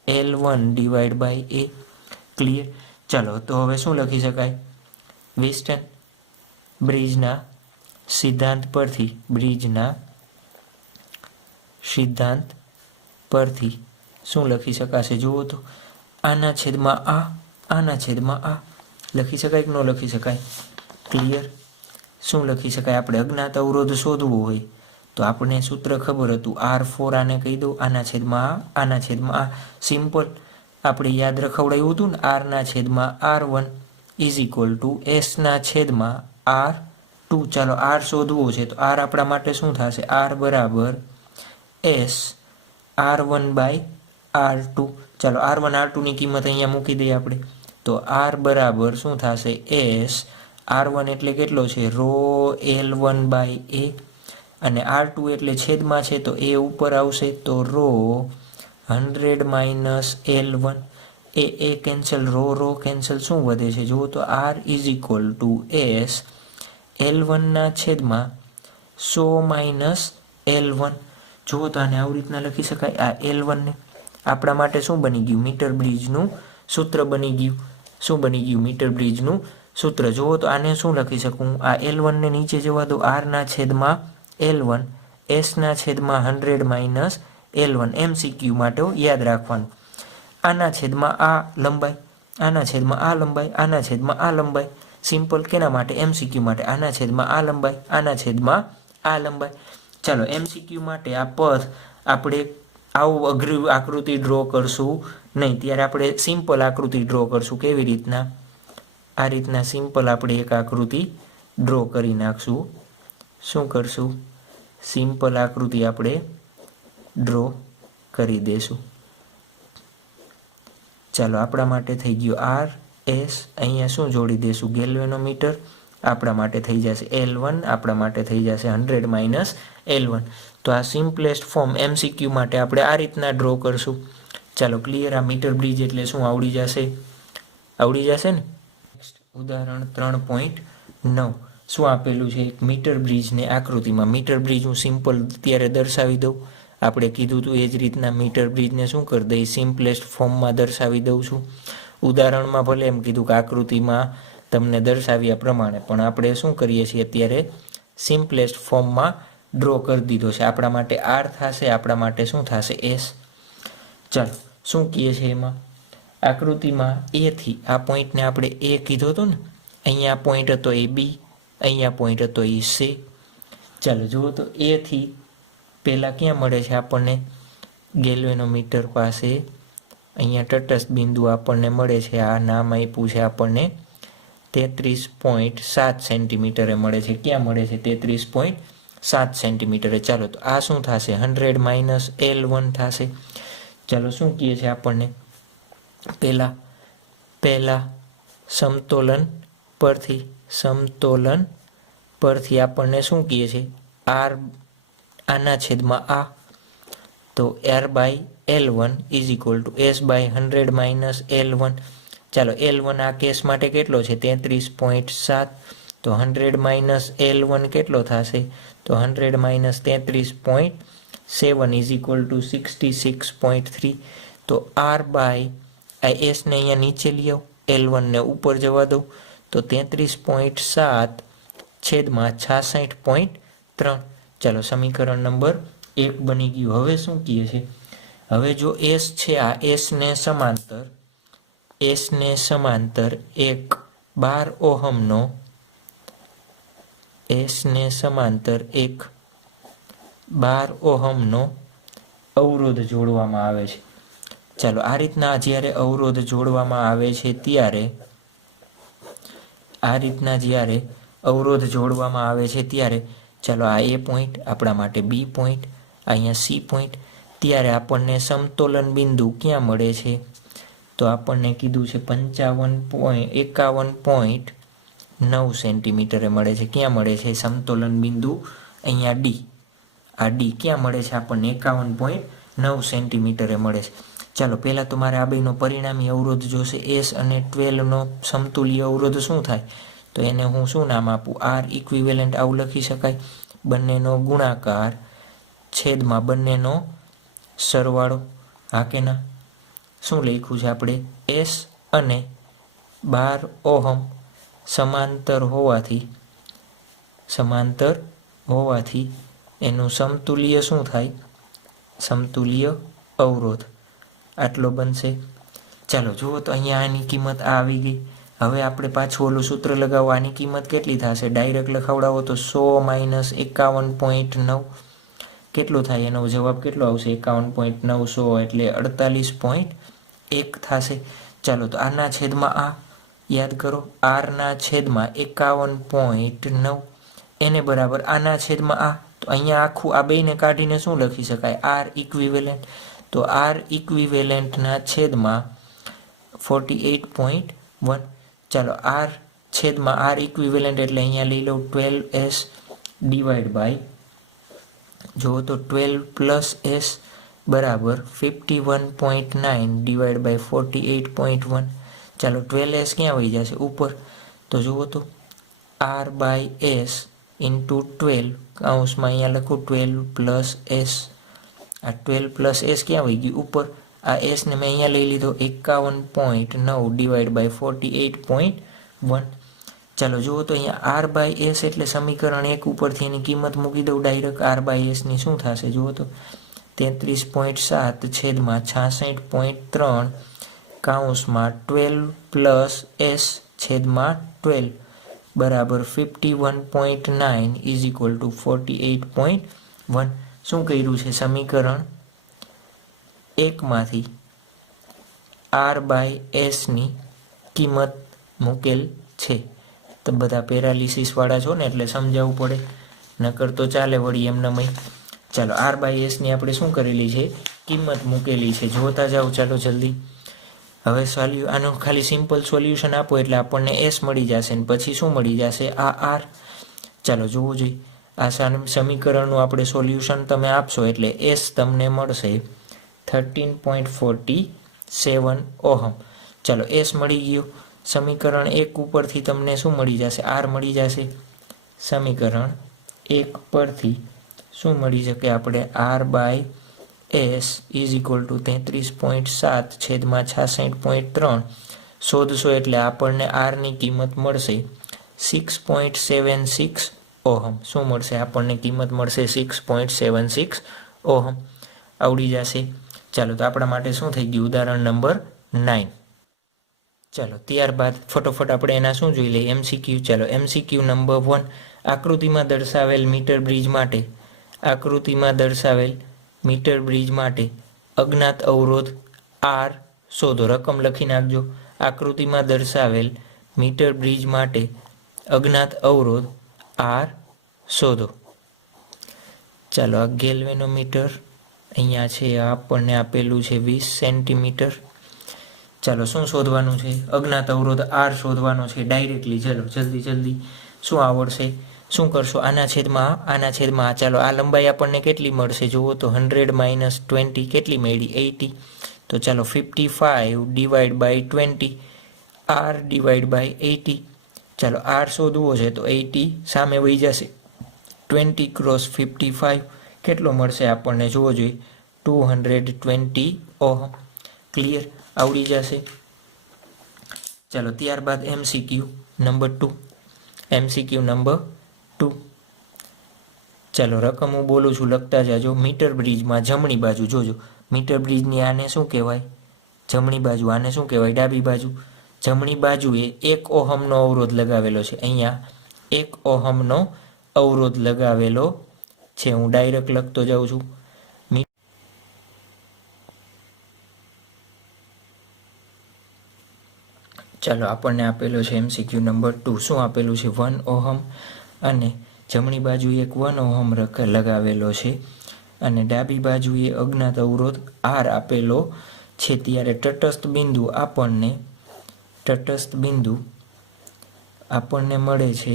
L1 divide by A. Clear? ચાલો તો હવે શું લખી શકાય? વિસ્ટન બ્રિજના સિદ્ધાંત પરથી, બ્રિજના સિદ્ધાંત પરથી શું લખી શકાશે? જુઓ તો આના છેદમાં આ, આના છેદમાં આ લખી શકાય કે ન લખી શકાય? ક્લિયર? શું લખી શકાય? આપણે અજ્ઞાત અવરોધ શોધવો હોય તો આપણે સૂત્ર ખબર હતું R4 આને કહી દઉં, આના છેદમાં આ, આના છેદમાં આ. સિમ્પલ આપણે યાદ રખવડાવ્યું હતું ને, આરના છેદમાં R1 ઇઝ ઇક્વલ ટુ એસના છેદમાં R2. ચાલો R શોધવો છે તો R આપણા માટે શું થશે? R બરાબર S R1 બાય R2. ચાલો R1 R2 ની કિંમત અહીંયા મૂકી દઈએ આપણે. તો R બરાબર શું થશે? S R1 એટલે કેટલો છે? Rho L1 by A. અને R2 એટલે છેદમાં છે તો A ઉપર આવશે. તો રો 100 માઇનસ L1. એ કેન્સલ, રો કેન્સલ. શું વધે છે? જુઓ તો R is equal two S L1ના છેદમાં 100 માઇનસ L1. જુઓ તો આને આવી રીતના લખી શકાય. આ L1 ને આપણા માટે શું બની ગયું? મીટર બ્રિજનું સૂત્ર બની ગયું. શું બની ગયું? મીટર બ્રિજનું સૂત્ર. જુઓ તો આને શું લખી શકું? આ L1 ને નીચે જવા દો. R ના છેદમાં L1, S ના છેદમાં 100 માઇનસ L1. MCQ માટે યાદ રાખવાનું. આના છેદમાં આ લંબાઈ, આના છેદમાં આ લંબાઈ, આના છેદમાં આ લંબાઈ. સિમ્પલ. કેના માટે? MCQ માટે. આના છેદમાં આ લંબાઈ, આના છેદમાં આ લંબાઈ. ચાલો MCQ માટે આ પદ આપણે આવું અઘરી આકૃતિ ડ્રો કરશું નહીં. ત્યારે આપણે સિમ્પલ આકૃતિ ડ્રો કરશું. કેવી રીતના? આ રીતના સિમ્પલ આપણે એક આકૃતિ ડ્રો કરી નાખશું. શું કરશું? સિમ્પલ આકૃતિ આપણે ડ્રો કરી દેશું. ચાલો આપણા માટે થઈ ગયું R S. અહીંયા શું જોડી દેશું? ગેલ્વેનોમીટર. આપણા માટે થઈ જશે L1, આપણા માટે થઈ જશે 100 માઇનસ L1. તો આ સિમ્પલેસ્ટ ફોર્મ MCQ માટે આપણે આ રીતના ડ્રો કરશું. ચાલો ક્લિયર? આ મીટર બ્રિજ એટલે શું આવડી જશે? આવડી જશે ને? ઉદાહરણ 3.9 શું આપેલું છે? એક મીટર બ્રિજને આકૃતિમાં. મીટર બ્રિજ હું સિમ્પલ અત્યારે દર્શાવી દઉં. આપણે કીધું હતું એ જ રીતના મીટર બ્રિજને શું કરી દઈ? સિમ્પલેસ્ટ ફોર્મમાં દર્શાવી દઉં છું. ઉદાહરણમાં ભલે એમ કીધું કે આકૃતિમાં તમને દર્શાવ્યા પ્રમાણે, પણ આપણે શું કરીએ છીએ અત્યારે? સિમ્પલેસ્ટ ફોર્મમાં ડ્રો કરી દીધો છે. આપણા માટે R થશે, આપણા માટે શું થશે? S. ચાલો શું કહે છે એમાં? આકૃતિમાં A થી આ પોઈન્ટને આપણે A કીધો હતો ને, અહીંયા પોઈન્ટ હતો એ B, અહીંયા પોઈન્ટ હતો એ C. ચાલો જુઓ તો A થી પહેલાં ક્યાં મળે છે આપણને? ગેલ્વેનોમીટર પાસે અહીંયા તટસ્થ બિંદુ આપણને મળે છે. આ નામ આપ્યું છે આપણને 33.7 સેન્ટીમીટરે મળે છે. ક્યાં મળે છે? 33.7 સેન્ટીમીટરે. ચાલો તો આ શું થશે? 100 માઇનસ L1 થશે. ચાલો શું કહે છે આપણને? પહેલા સમતોલન પરથી આપણને શું કહે છે? R આના છેદમાં આ, તો R/L1 is equal two S/100 minus L1. ચાલો L1 આ કેસ માટે કેટલો છે 33.7. તો 100 માઇનસ L1 કેટલો થશે તો 100 માઇનસ 33.7 ઇઝ ઇક્વલ ટુ 66.3. તો R/S ને અહીંયા નીચે લઈ આવો, L1 ને ઉપર જવા દો, તો 33.7 છેદમાં 66.3. ચાલો સમીકરણ નંબર 1 બની ગયું. હવે શું કહે છે, હવે જો S છે આ S ને સમાંતર એક 12 ઓહમનો અવરોધ જોડવામાં આવે છે. ચાલો આ રીતના જ્યારે અવરોધ જોડવામાં આવે છે ત્યારે ચાલો આ A પોઈન્ટ, આપણા માટે B પોઈન્ટ, અહીંયા C પોઈન્ટ, ત્યારે આપણને સમતોલન બિંદુ ક્યાં મળે છે તો આપણને કીધું છે 51.9 સેન્ટીમીટરે મળે છે. ક્યાં મળે છે સમતોલન બિંદુ અહીંયા D. આ D ક્યાં મળે છે આપણને 51.9 સેન્ટીમીટરે મળે છે. ચાલો પહેલાં તો મારે આ બેનો પરિણામી અવરોધ જોશે. S અને 12નો સમતુલ્ય અવરોધ શું થાય તો એને હું શું નામ આપું, R ઇક્વિવેલન્ટ આવું લખી શકાય. બંનેનો ગુણાકાર છેદમાં બંનેનો સરવાળો. હા કે ના? શું લખ્યું છે આપણે, S અને 12 ઓહમ સમાંતર હોવાથી એનું સમતુલ્ય શું થાય, સમતુલ્ય અવરોધ આટલો બનશે. ચાલો જુઓ તો અહીંયા આની કિંમત આ આવી ગઈ. હવે આપણે પાછું ઓલું સૂત્ર લગાવો, આની કિંમત કેટલી થશે ડાયરેક્ટ લખાવડાવો તો 100 માઇનસ 51.9 કેટલું થાય, એનો જવાબ કેટલો આવશે 51.900 એટલે 48.1 થશે. ચાલો તો આના છેદમાં આ યાદ કરો, આરના છેદમાં 51.9 એને બરાબર આના છેદમાં આ. તો અહીંયા આખું આ બેને કાઢીને શું લખી શકાય, R ઇક્વિવેલન્ટ. તો R ઇક્વિવેલન્ટના છેદમાં 48.1. ચાલો R છેદમાં R ઇક્વિવેલન્ટ એટલે અહીંયા લઈ લો 12S ડિવાઈડ બાય, જો તો 12 પ્લસ S બરાબર 51.9 ડિવાઈડ બાય 48.1. ચાલો 12S ક્યાં વહી જશે ઉપર, તો જુઓ તો R/S ઇન્ટુ 12 કૌંસમાં અહીંયા લખું 12 પ્લસ S. આ 12 પ્લસ S ક્યાં વહી ગયું ઉપર, આ S ને મેં અહીંયા લઈ લીધો 51.9 ડિવાઈડ બાય 48.1. ચાલો જુઓ તો અહીંયા R/S એટલે સમીકરણ 1 ઉપરથી એની કિંમત મૂકી દઉં ડાયરેક્ટ. R/S ની શું થશે જુઓ તો 33.7 છેદમાં 66.3 કૌંસમાં 12 પ્લસ S છેદમાં 12 બરાબર 51.9 ઇઝ ઇક્વલ ટુ 48.1. શું કર્યું છે સમીકરણ 1 માંથી R/S ની કિંમત મૂકેલ છે. તો બધા પેરાલિસિસ વાળા છો ને એટલે સમજાવવું પડે, નકર તો ચાલે વળી એમનેમ. ચાલો R/S ની આપણે શું કરેલી છે, કિંમત મૂકેલી છે. જોતા જાઓ ચાલો જલ્દી. હવે આનું ખાલી સિમ્પલ સોલ્યુશન આપો એટલે આપણને S મળી જશે ને પછી શું મળી જશે આ R. ચાલો જોવું જોઈએ આ સમીકરણનું આપણે સોલ્યુશન તમે આપશો એટલે S તમને મળશે 13.47 ઓહમ. ચાલો S મળી ગયો. સમીકરણ 1 ઉપરથી તમને શું મળી જશે, R મળી જશે. સમીકરણ 1 પરથી શું મળી શકે આપણે, R/S ઇઝ ઇક્વલ ટુ 33.7 છેદમાં 66.3 શોધશો એટલે આપણને R ની કિંમત મળશે 6.76 ઓહમ. શું મળશે આપણને કિંમત મળશે 6.76 ઓહમ. આવડી જશે. ચાલો તો આપણા માટે શું થઈ ગયું ઉદાહરણ નંબર 9. ચાલો ત્યારબાદ ફટોફટ આપણે એના શું જોઈ લઈએ MCQ. ચાલો MCQ નંબર 1, આકૃતિમાં દર્શાવેલ મીટર બ્રિજ માટે અજ્ઞાત અવરોધ R શોધો. રકમ લખી નાખજો. આકૃતિમાં દર્શાવેલ મીટર બ્રિજ માટે અજ્ઞાત અવરોધ R શોધો. ચાલો આ ગેલ્વેનોમીટર અહીંયા છે, આપણને આપેલું છે 20 સેન્ટીમીટર. ચાલો શું શોધવાનું છે, અજ્ઞાત અવરોધ R શોધવાનો છે ડાયરેક્ટલી. ચાલો જલ્દી શું આવડશે, શું કરશો? આના છેદમાં ચાલો આ લંબાઈ આપણને કેટલી મળશે જુઓ તો 100 માઇનસ 20 કેટલી મળી? 80. તો ચાલો 55 divide by 20 r divide by 80. ચાલો r શોધવો છે તો 80 સામે વહી જશે, 20 ક્રોસ 55 કેટલો મળશે આપણને જોવો જોઈએ 220 ઓહમ. ક્લિયર? આવડી જશે. ચાલો ત્યારબાદ MCQ નંબર 2. MCQ number 2. ચાલો રકમ હું બોલું છું, લખતા જાજો. મીટર બ્રિજમાં જમણી બાજુ જોજો, મીટર બ્રિજની આને શું કહેવાય? જમણી બાજુ. આને શું કહેવાય? ડાબી બાજુ. જમણી બાજુએ 1 ઓહમનો અવરોધ લગાવેલો છે. અહીંયા 1 ઓહમનો અવરોધ લગાવેલો છે. હું ડાયરેક્ટ લખતો જાઉં છું. ચાલો આપણને આપેલો છે MCQ નંબર 2. શું આપેલું છે? 1 ઓહમ અને જમણી બાજુએ એક 1 ઓહમ લગાવેલો છે અને ડાબી બાજુએ અજ્ઞાત અવરોધ R આપેલો છે. ત્યારે તટસ્થ બિંદુ આપણને મળે છે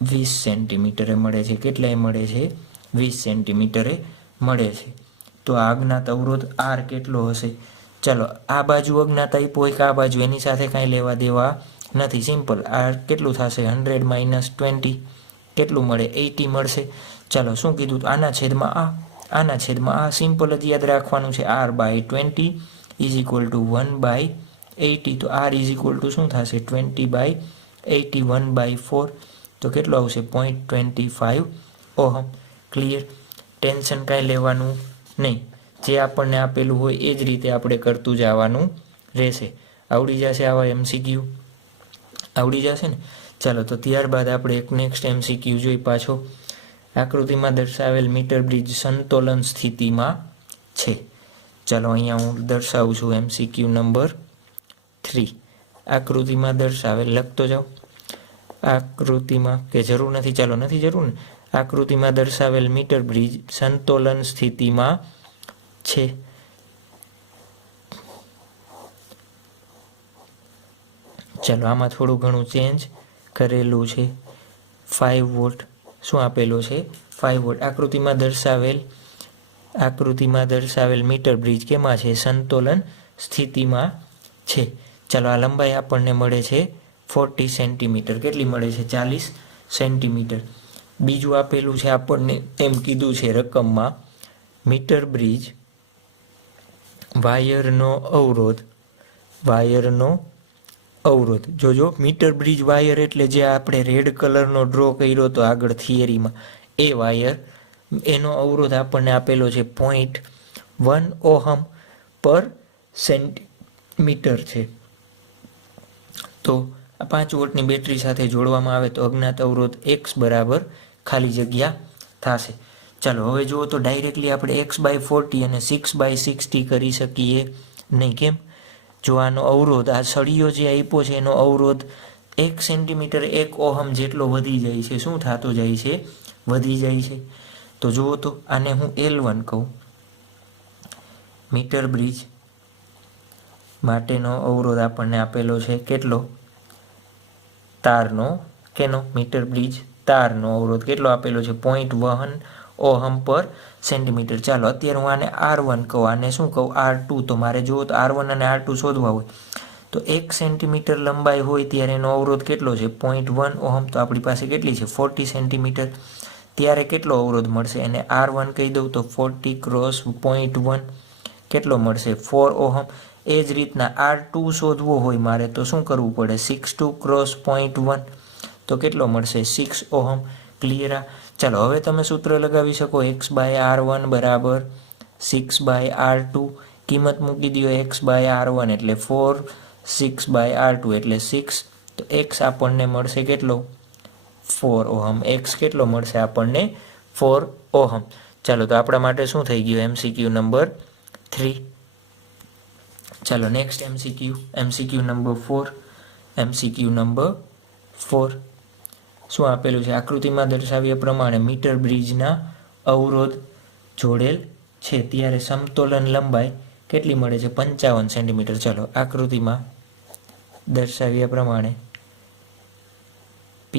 20 સેન્ટીમીટરે મળે છે. કેટલાય મળે છે? 20 સેન્ટીમીટરે મળે છે. તો આ અજ્ઞાત અવરોધ R કેટલો હશે? ચાલો આ બાજુ અજ્ઞાત આપ્યો હોય કે આ બાજુ, એની સાથે કાંઈ લેવા દેવા નથી. સિમ્પલ. R કેટલું થશે? 100 માઇનસ 20 કેટલું મળે? 80 મળશે. ચાલો શું કીધું? આના છેદમાં આ સિમ્પલ જ યાદ રાખવાનું છે. R by 20 is equal to 1 by 80. તો R ઇઝ ઇક્વલ ટુ શું થશે? 20 બાય 80, 1 બાય 4. તો કેટલો આવશે? 0.25 ઓહમ. ક્લિયર? ટેન્શન કાંઈ લેવાનું નહીં. જે આપણને આપેલું હોય એ જ રીતે આપણે કરતું જવાનું રહેશે. આવડી જશે આવા MCQ? આવડી જશે ને? ચાલો તો ત્યારબાદ આપણે એક નેક્સ્ટ MCQ જોઈ પાછો. આકૃતિમાં દર્શાવેલ મીટર બ્રિજ સંતોલન સ્થિતિમાં છે. ચાલો અહીંયા હું દર્શાવું છું MCQ નંબર 3. આકૃતિમાં દર્શાવેલ લખતો જાઓ. આકૃતિમાં કે જરૂર નથી? ચાલો નથી જરૂર ને. આકૃતિમાં દર્શાવેલ મીટર બ્રિજ સંતોલન સ્થિતિમાં છે. ચાલો આમાં થોડું ઘણું ચેન્જ કરેલું છે. 5 વોલ્ટ શું આપેલો છે? 5 વોલ્ટ. આકૃતિમાં દર્શાવેલ મીટર બ્રિજ કેમાં છે? સંતોલન સ્થિતિમાં છે. ચાલો આ લંબાઈ આપણને મળે છે 40 સેન્ટીમીટર. કેટલી મળે છે? 40 સેન્ટીમીટર. બીજું આપેલું છે આપણને એમ કીધું છે રકમમાં, મીટર બ્રિજ વાયરનો અવરોધ જોજો. મીટર બ્રિજ વાયર એટલે જે આપણે રેડ કલરનો ડ્રો કર્યો હતો આગળ થિયરીમાં, એ વાયર, એનો અવરોધ આપણને આપેલો છે 0.1 ઓહમ પર સેન્ટીમીટર છે. તો આ 5 વોલ્ટની બેટરી સાથે જોડવામાં આવે તો અજ્ઞાત અવરોધ X બરાબર ખાલી જગ્યા થશે. ચાલો હવે જુઓ તો ડાયરેક્ટલી આપણે x/40 અને 6/60 કરી શકીએ નહીં. કેમ? જો આનો અવરોધ, આ સળિયો જે આપ્યો છે એનો અવરોધ 1 સેન્ટીમીટર 1 ઓહમ જેટલો વધી જાય છે. શું થતો જાય છે? વધી જાય છે. તો જુઓ તો આને હું L1 કહું. મીટર બ્રિજ માટેનો અવરોધ આપણને આપેલો છે કેટલો? તારનો. કેનો? મીટર બ્રિજ તારનો અવરોધ કેટલો આપેલો છે? 0.1 ઓહમ પર સેન્ટીમીટર. ચાલો અત્યારે હું આને R1 કહું, આને શું કહું? R2. તો મારે જુઓ તો R1 અને R2 શોધવા હોય તો 1 સેન્ટીમીટર લંબાઈ હોય ત્યારે એનો અવરોધ કેટલો છે? 0.1 ઓહમ. તો આપણી પાસે કેટલી છે? 40 સેન્ટીમીટર. ત્યારે કેટલો અવરોધ મળશે? એને R1 કહી દઉં તો 40 ક્રોસ 0.1 કેટલો મળશે? 4 ઓહમ. એ જ રીતના R2 શોધવો હોય મારે તો શું કરવું પડે? 62 ક્રોસ 0.1 તો કેટલો મળશે? 6 ઓહમ. ક્લિયર? ચાલો હવે તમે સૂત્ર લગાવી શકો. x/R1 બરાબર 6/R2. કિંમત મૂકી દો. x/R1 એટલે 4, 6/R2 એટલે 6. તો x આપણને મળશે કેટલો? 4 ઓહમ. x કેટલો મળશે આપણને? 4 ઓહમ. ચાલો તો આપણા માટે શું થઈ ગયું? MCQ number 3. ચાલો next MCQ number 4. MCQ number 4 શું આપેલું છે? આકૃતિમાં દર્શાવ્યા પ્રમાણે મીટર બ્રિજના અવરોધ જોડેલ છે ત્યારે સમતોલન લંબાઈ કેટલી મળે છે? 55 સેન્ટીમીટર. ચાલો આકૃતિમાં દર્શાવ્યા પ્રમાણે P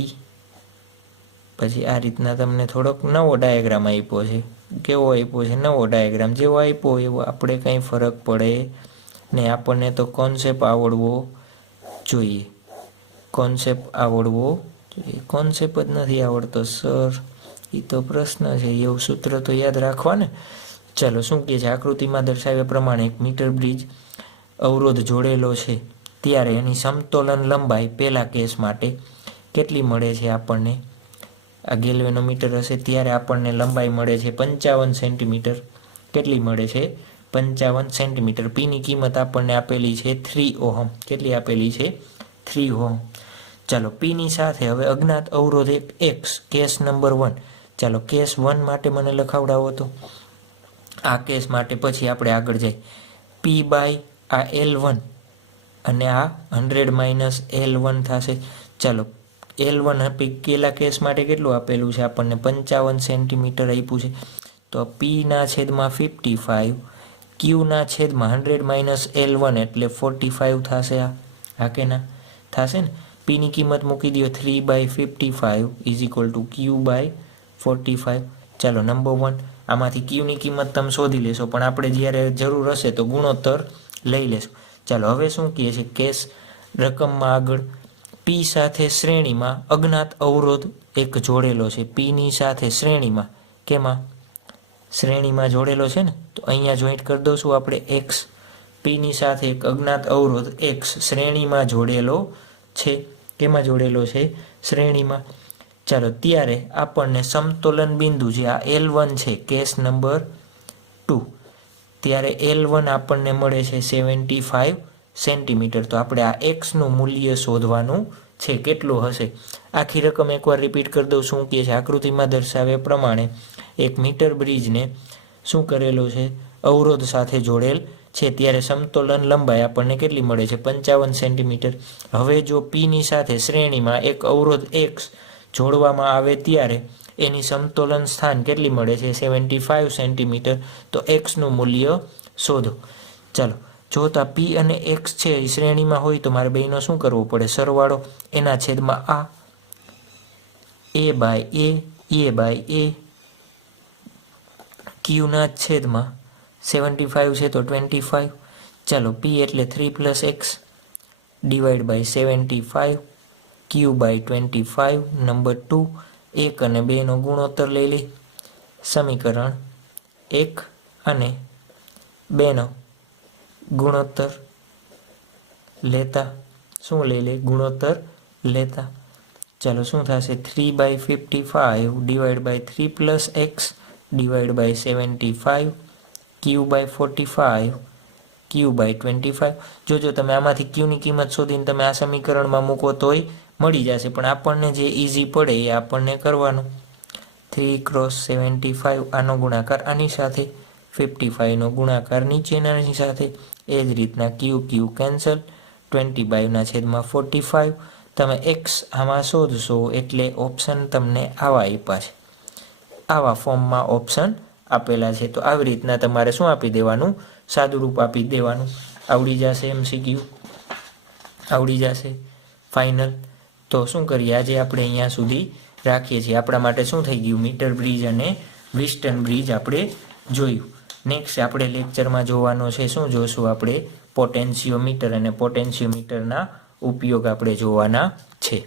પછી આ રીતના તમને થોડોક નવો ડાયાગ્રામ આપ્યો છે. કેવો આપ્યો છે? નવો ડાયાગ્રામ. જેવો આપ્યો એવો આપણે કંઈ ફરક પડે ને. આપણને તો કોન્સેપ્ટ આવડવો જોઈએ. કોન્સેપ્ટ આવડવો જોઈએ. કોન્સેપ્ટ જ નથી આવડતો સર, એ તો પ્રશ્ન છે. એવું સૂત્ર તો યાદ રાખવા ને. ચાલો, શું કહે છે? આકૃતિમાં દર્શાવ્યા પ્રમાણે એક મીટર બ્રિજ અવરોધ જોડેલો છે ત્યારે એની સમતોલન લંબાઈ પહેલા કેસ માટે કેટલી મળે છે આપણને? આ ગેલ્વેનોમીટર હશે ત્યારે આપણને લંબાઈ મળે છે 55 સેન્ટીમીટર. કેટલી મળે છે? 55 સેન્ટીમીટર. પીની કિંમત આપણને આપેલી છે 3 ઓહમ. કેટલી આપેલી છે? 3 ઓહમ. ચાલો, પીની સાથે હવે અજ્ઞાત અવરોધ એક એક્સ, કેસ નંબર 1. ચાલો, કેસ 1 માટે મને લખાવડાવો તો. આ કેસ માટે પછી આપણે આગળ જઈએ. પી બાય આ L1 અને આ 100 માઇનસ L1 થશે. ચાલો, L1 પેલા કેસ માટે કેટલું આપેલું છે આપણને? 55 સેન્ટીમીટર આપ્યું છે. તો પીના છેદમાં 55, ક્યુના છેદમાં 100 માઇનસ L1 એટલે 45 થશે. આ કે ના થશે ને? પીની કિંમત મૂકી દો 3/55 is equal to Q by 45. ચાલો, નંબર 1. આમાંથી ક્યુની કિંમત તમે શોધી લેશો, પણ આપણે જ્યારે જરૂર હશે તો ગુણોત્તર લઈ લેશું. ચાલો, હવે શું કહે છે? કેસ રકમમાં આગળ પી સાથે શ્રેણીમાં અજ્ઞાત અવરોધ એક જોડેલો છે. પીની સાથે શ્રેણીમાં, કેમાં? શ્રેણીમાં જોડેલો છે ને. તો અહીંયા જોઈન્ટ કરી દઈશું આપણે એક્સ. પીની સાથે એક અજ્ઞાત અવરોધ એક્સ શ્રેણીમાં જોડેલો છે. કેમાં જોડેલો છે? શ્રેણીમાં. ચાલો, ત્યારે આપણને સમતોલન બિંદુ જે આ L1 છે, કેસ નંબર 2, ત્યારે L1 આપણને મળે છે 75 સેન્ટીમીટર. તો આપણે આ એક્સનું મૂલ્ય શોધવાનું છે. કેટલું હશે? આખી રકમ એકવાર રિપીટ કરી દઉં. શું કહે છે? આકૃતિમાં દર્શાવ્યા પ્રમાણે એક મીટર બ્રિજને શું કરેલો છે? અવરોધ સાથે જોડેલ છે ત્યારે સમતોલન લંબાઈ આપણને કેટલી મળે છે? 55 સેન્ટીમીટર. હવે જો પીની સાથે શ્રેણીમાં એક અવરોધ એક્સ જોડવામાં આવે ત્યારે એની સમતોલન સ્થાન કેટલી મળે છે? 75 સેન્ટીમીટર. તો એક્સનું મૂલ્ય શોધો. ચાલો, જો તો પી અને એક્સ છે એ શ્રેણીમાં હોય તો મારે બેનો શું કરવો પડે? સરવાળો. એના છેદમાં આ એ બાય એ ક્યુના છેદમાં 75 છે તો 25. ચાલો, પી એટલે 3 + x divide by 75 Q by 25. Number 2. 1 અને 2નો ગુણોત્તર લઈ લે. સમીકરણ 1 અને 2નો ગુણોત્તર લેતા શું લઈ લે? ગુણોત્તર લેતા. ચાલો, શું થશે? 3/55 divide by 3 + x divide by 75 Q by 45 Q by 25. જોજો તમે આમાંથી ક્યુની કિંમત શોધીને તમે આ સમીકરણમાં મૂકો તોય મળી જશે, પણ આપણને જે ઇઝી પડે એ આપણને કરવાનું. 3 × 75 આનો ગુણાકાર આની સાથે, 55નો ગુણાકાર નીચેનાની સાથે. એ જ રીતના ક્યુ કેન્સલ. 20/45. તમે એક્સ આમાં શોધશો એટલે ઓપ્શન તમને આવા આપ્યા છે. આવા ફોર્મમાં ઓપ્શન આપેલા છે. તો આવી રીતના તમારે શું આપી દેવાનું? સાદું રૂપ આપી દેવાનું. આવડી જશે. MCQ આવડી જશે. ફાઇનલ. તો શું કરીએ? આજે આપણે અહીંયા સુધી રાખીએ છીએ. આપણા માટે શું થઈ ગયું? મીટર બ્રિજ અને વ્હિસ્ટન બ્રિજ આપણે જોયું. નેક્સ્ટ આપણે લેક્ચરમાં જોવાનો છે શું જોશું? આપણે પોટેન્શિયોમીટર અને પોટેન્શિયોમીટરના ઉપયોગ આપણે જોવાના છે.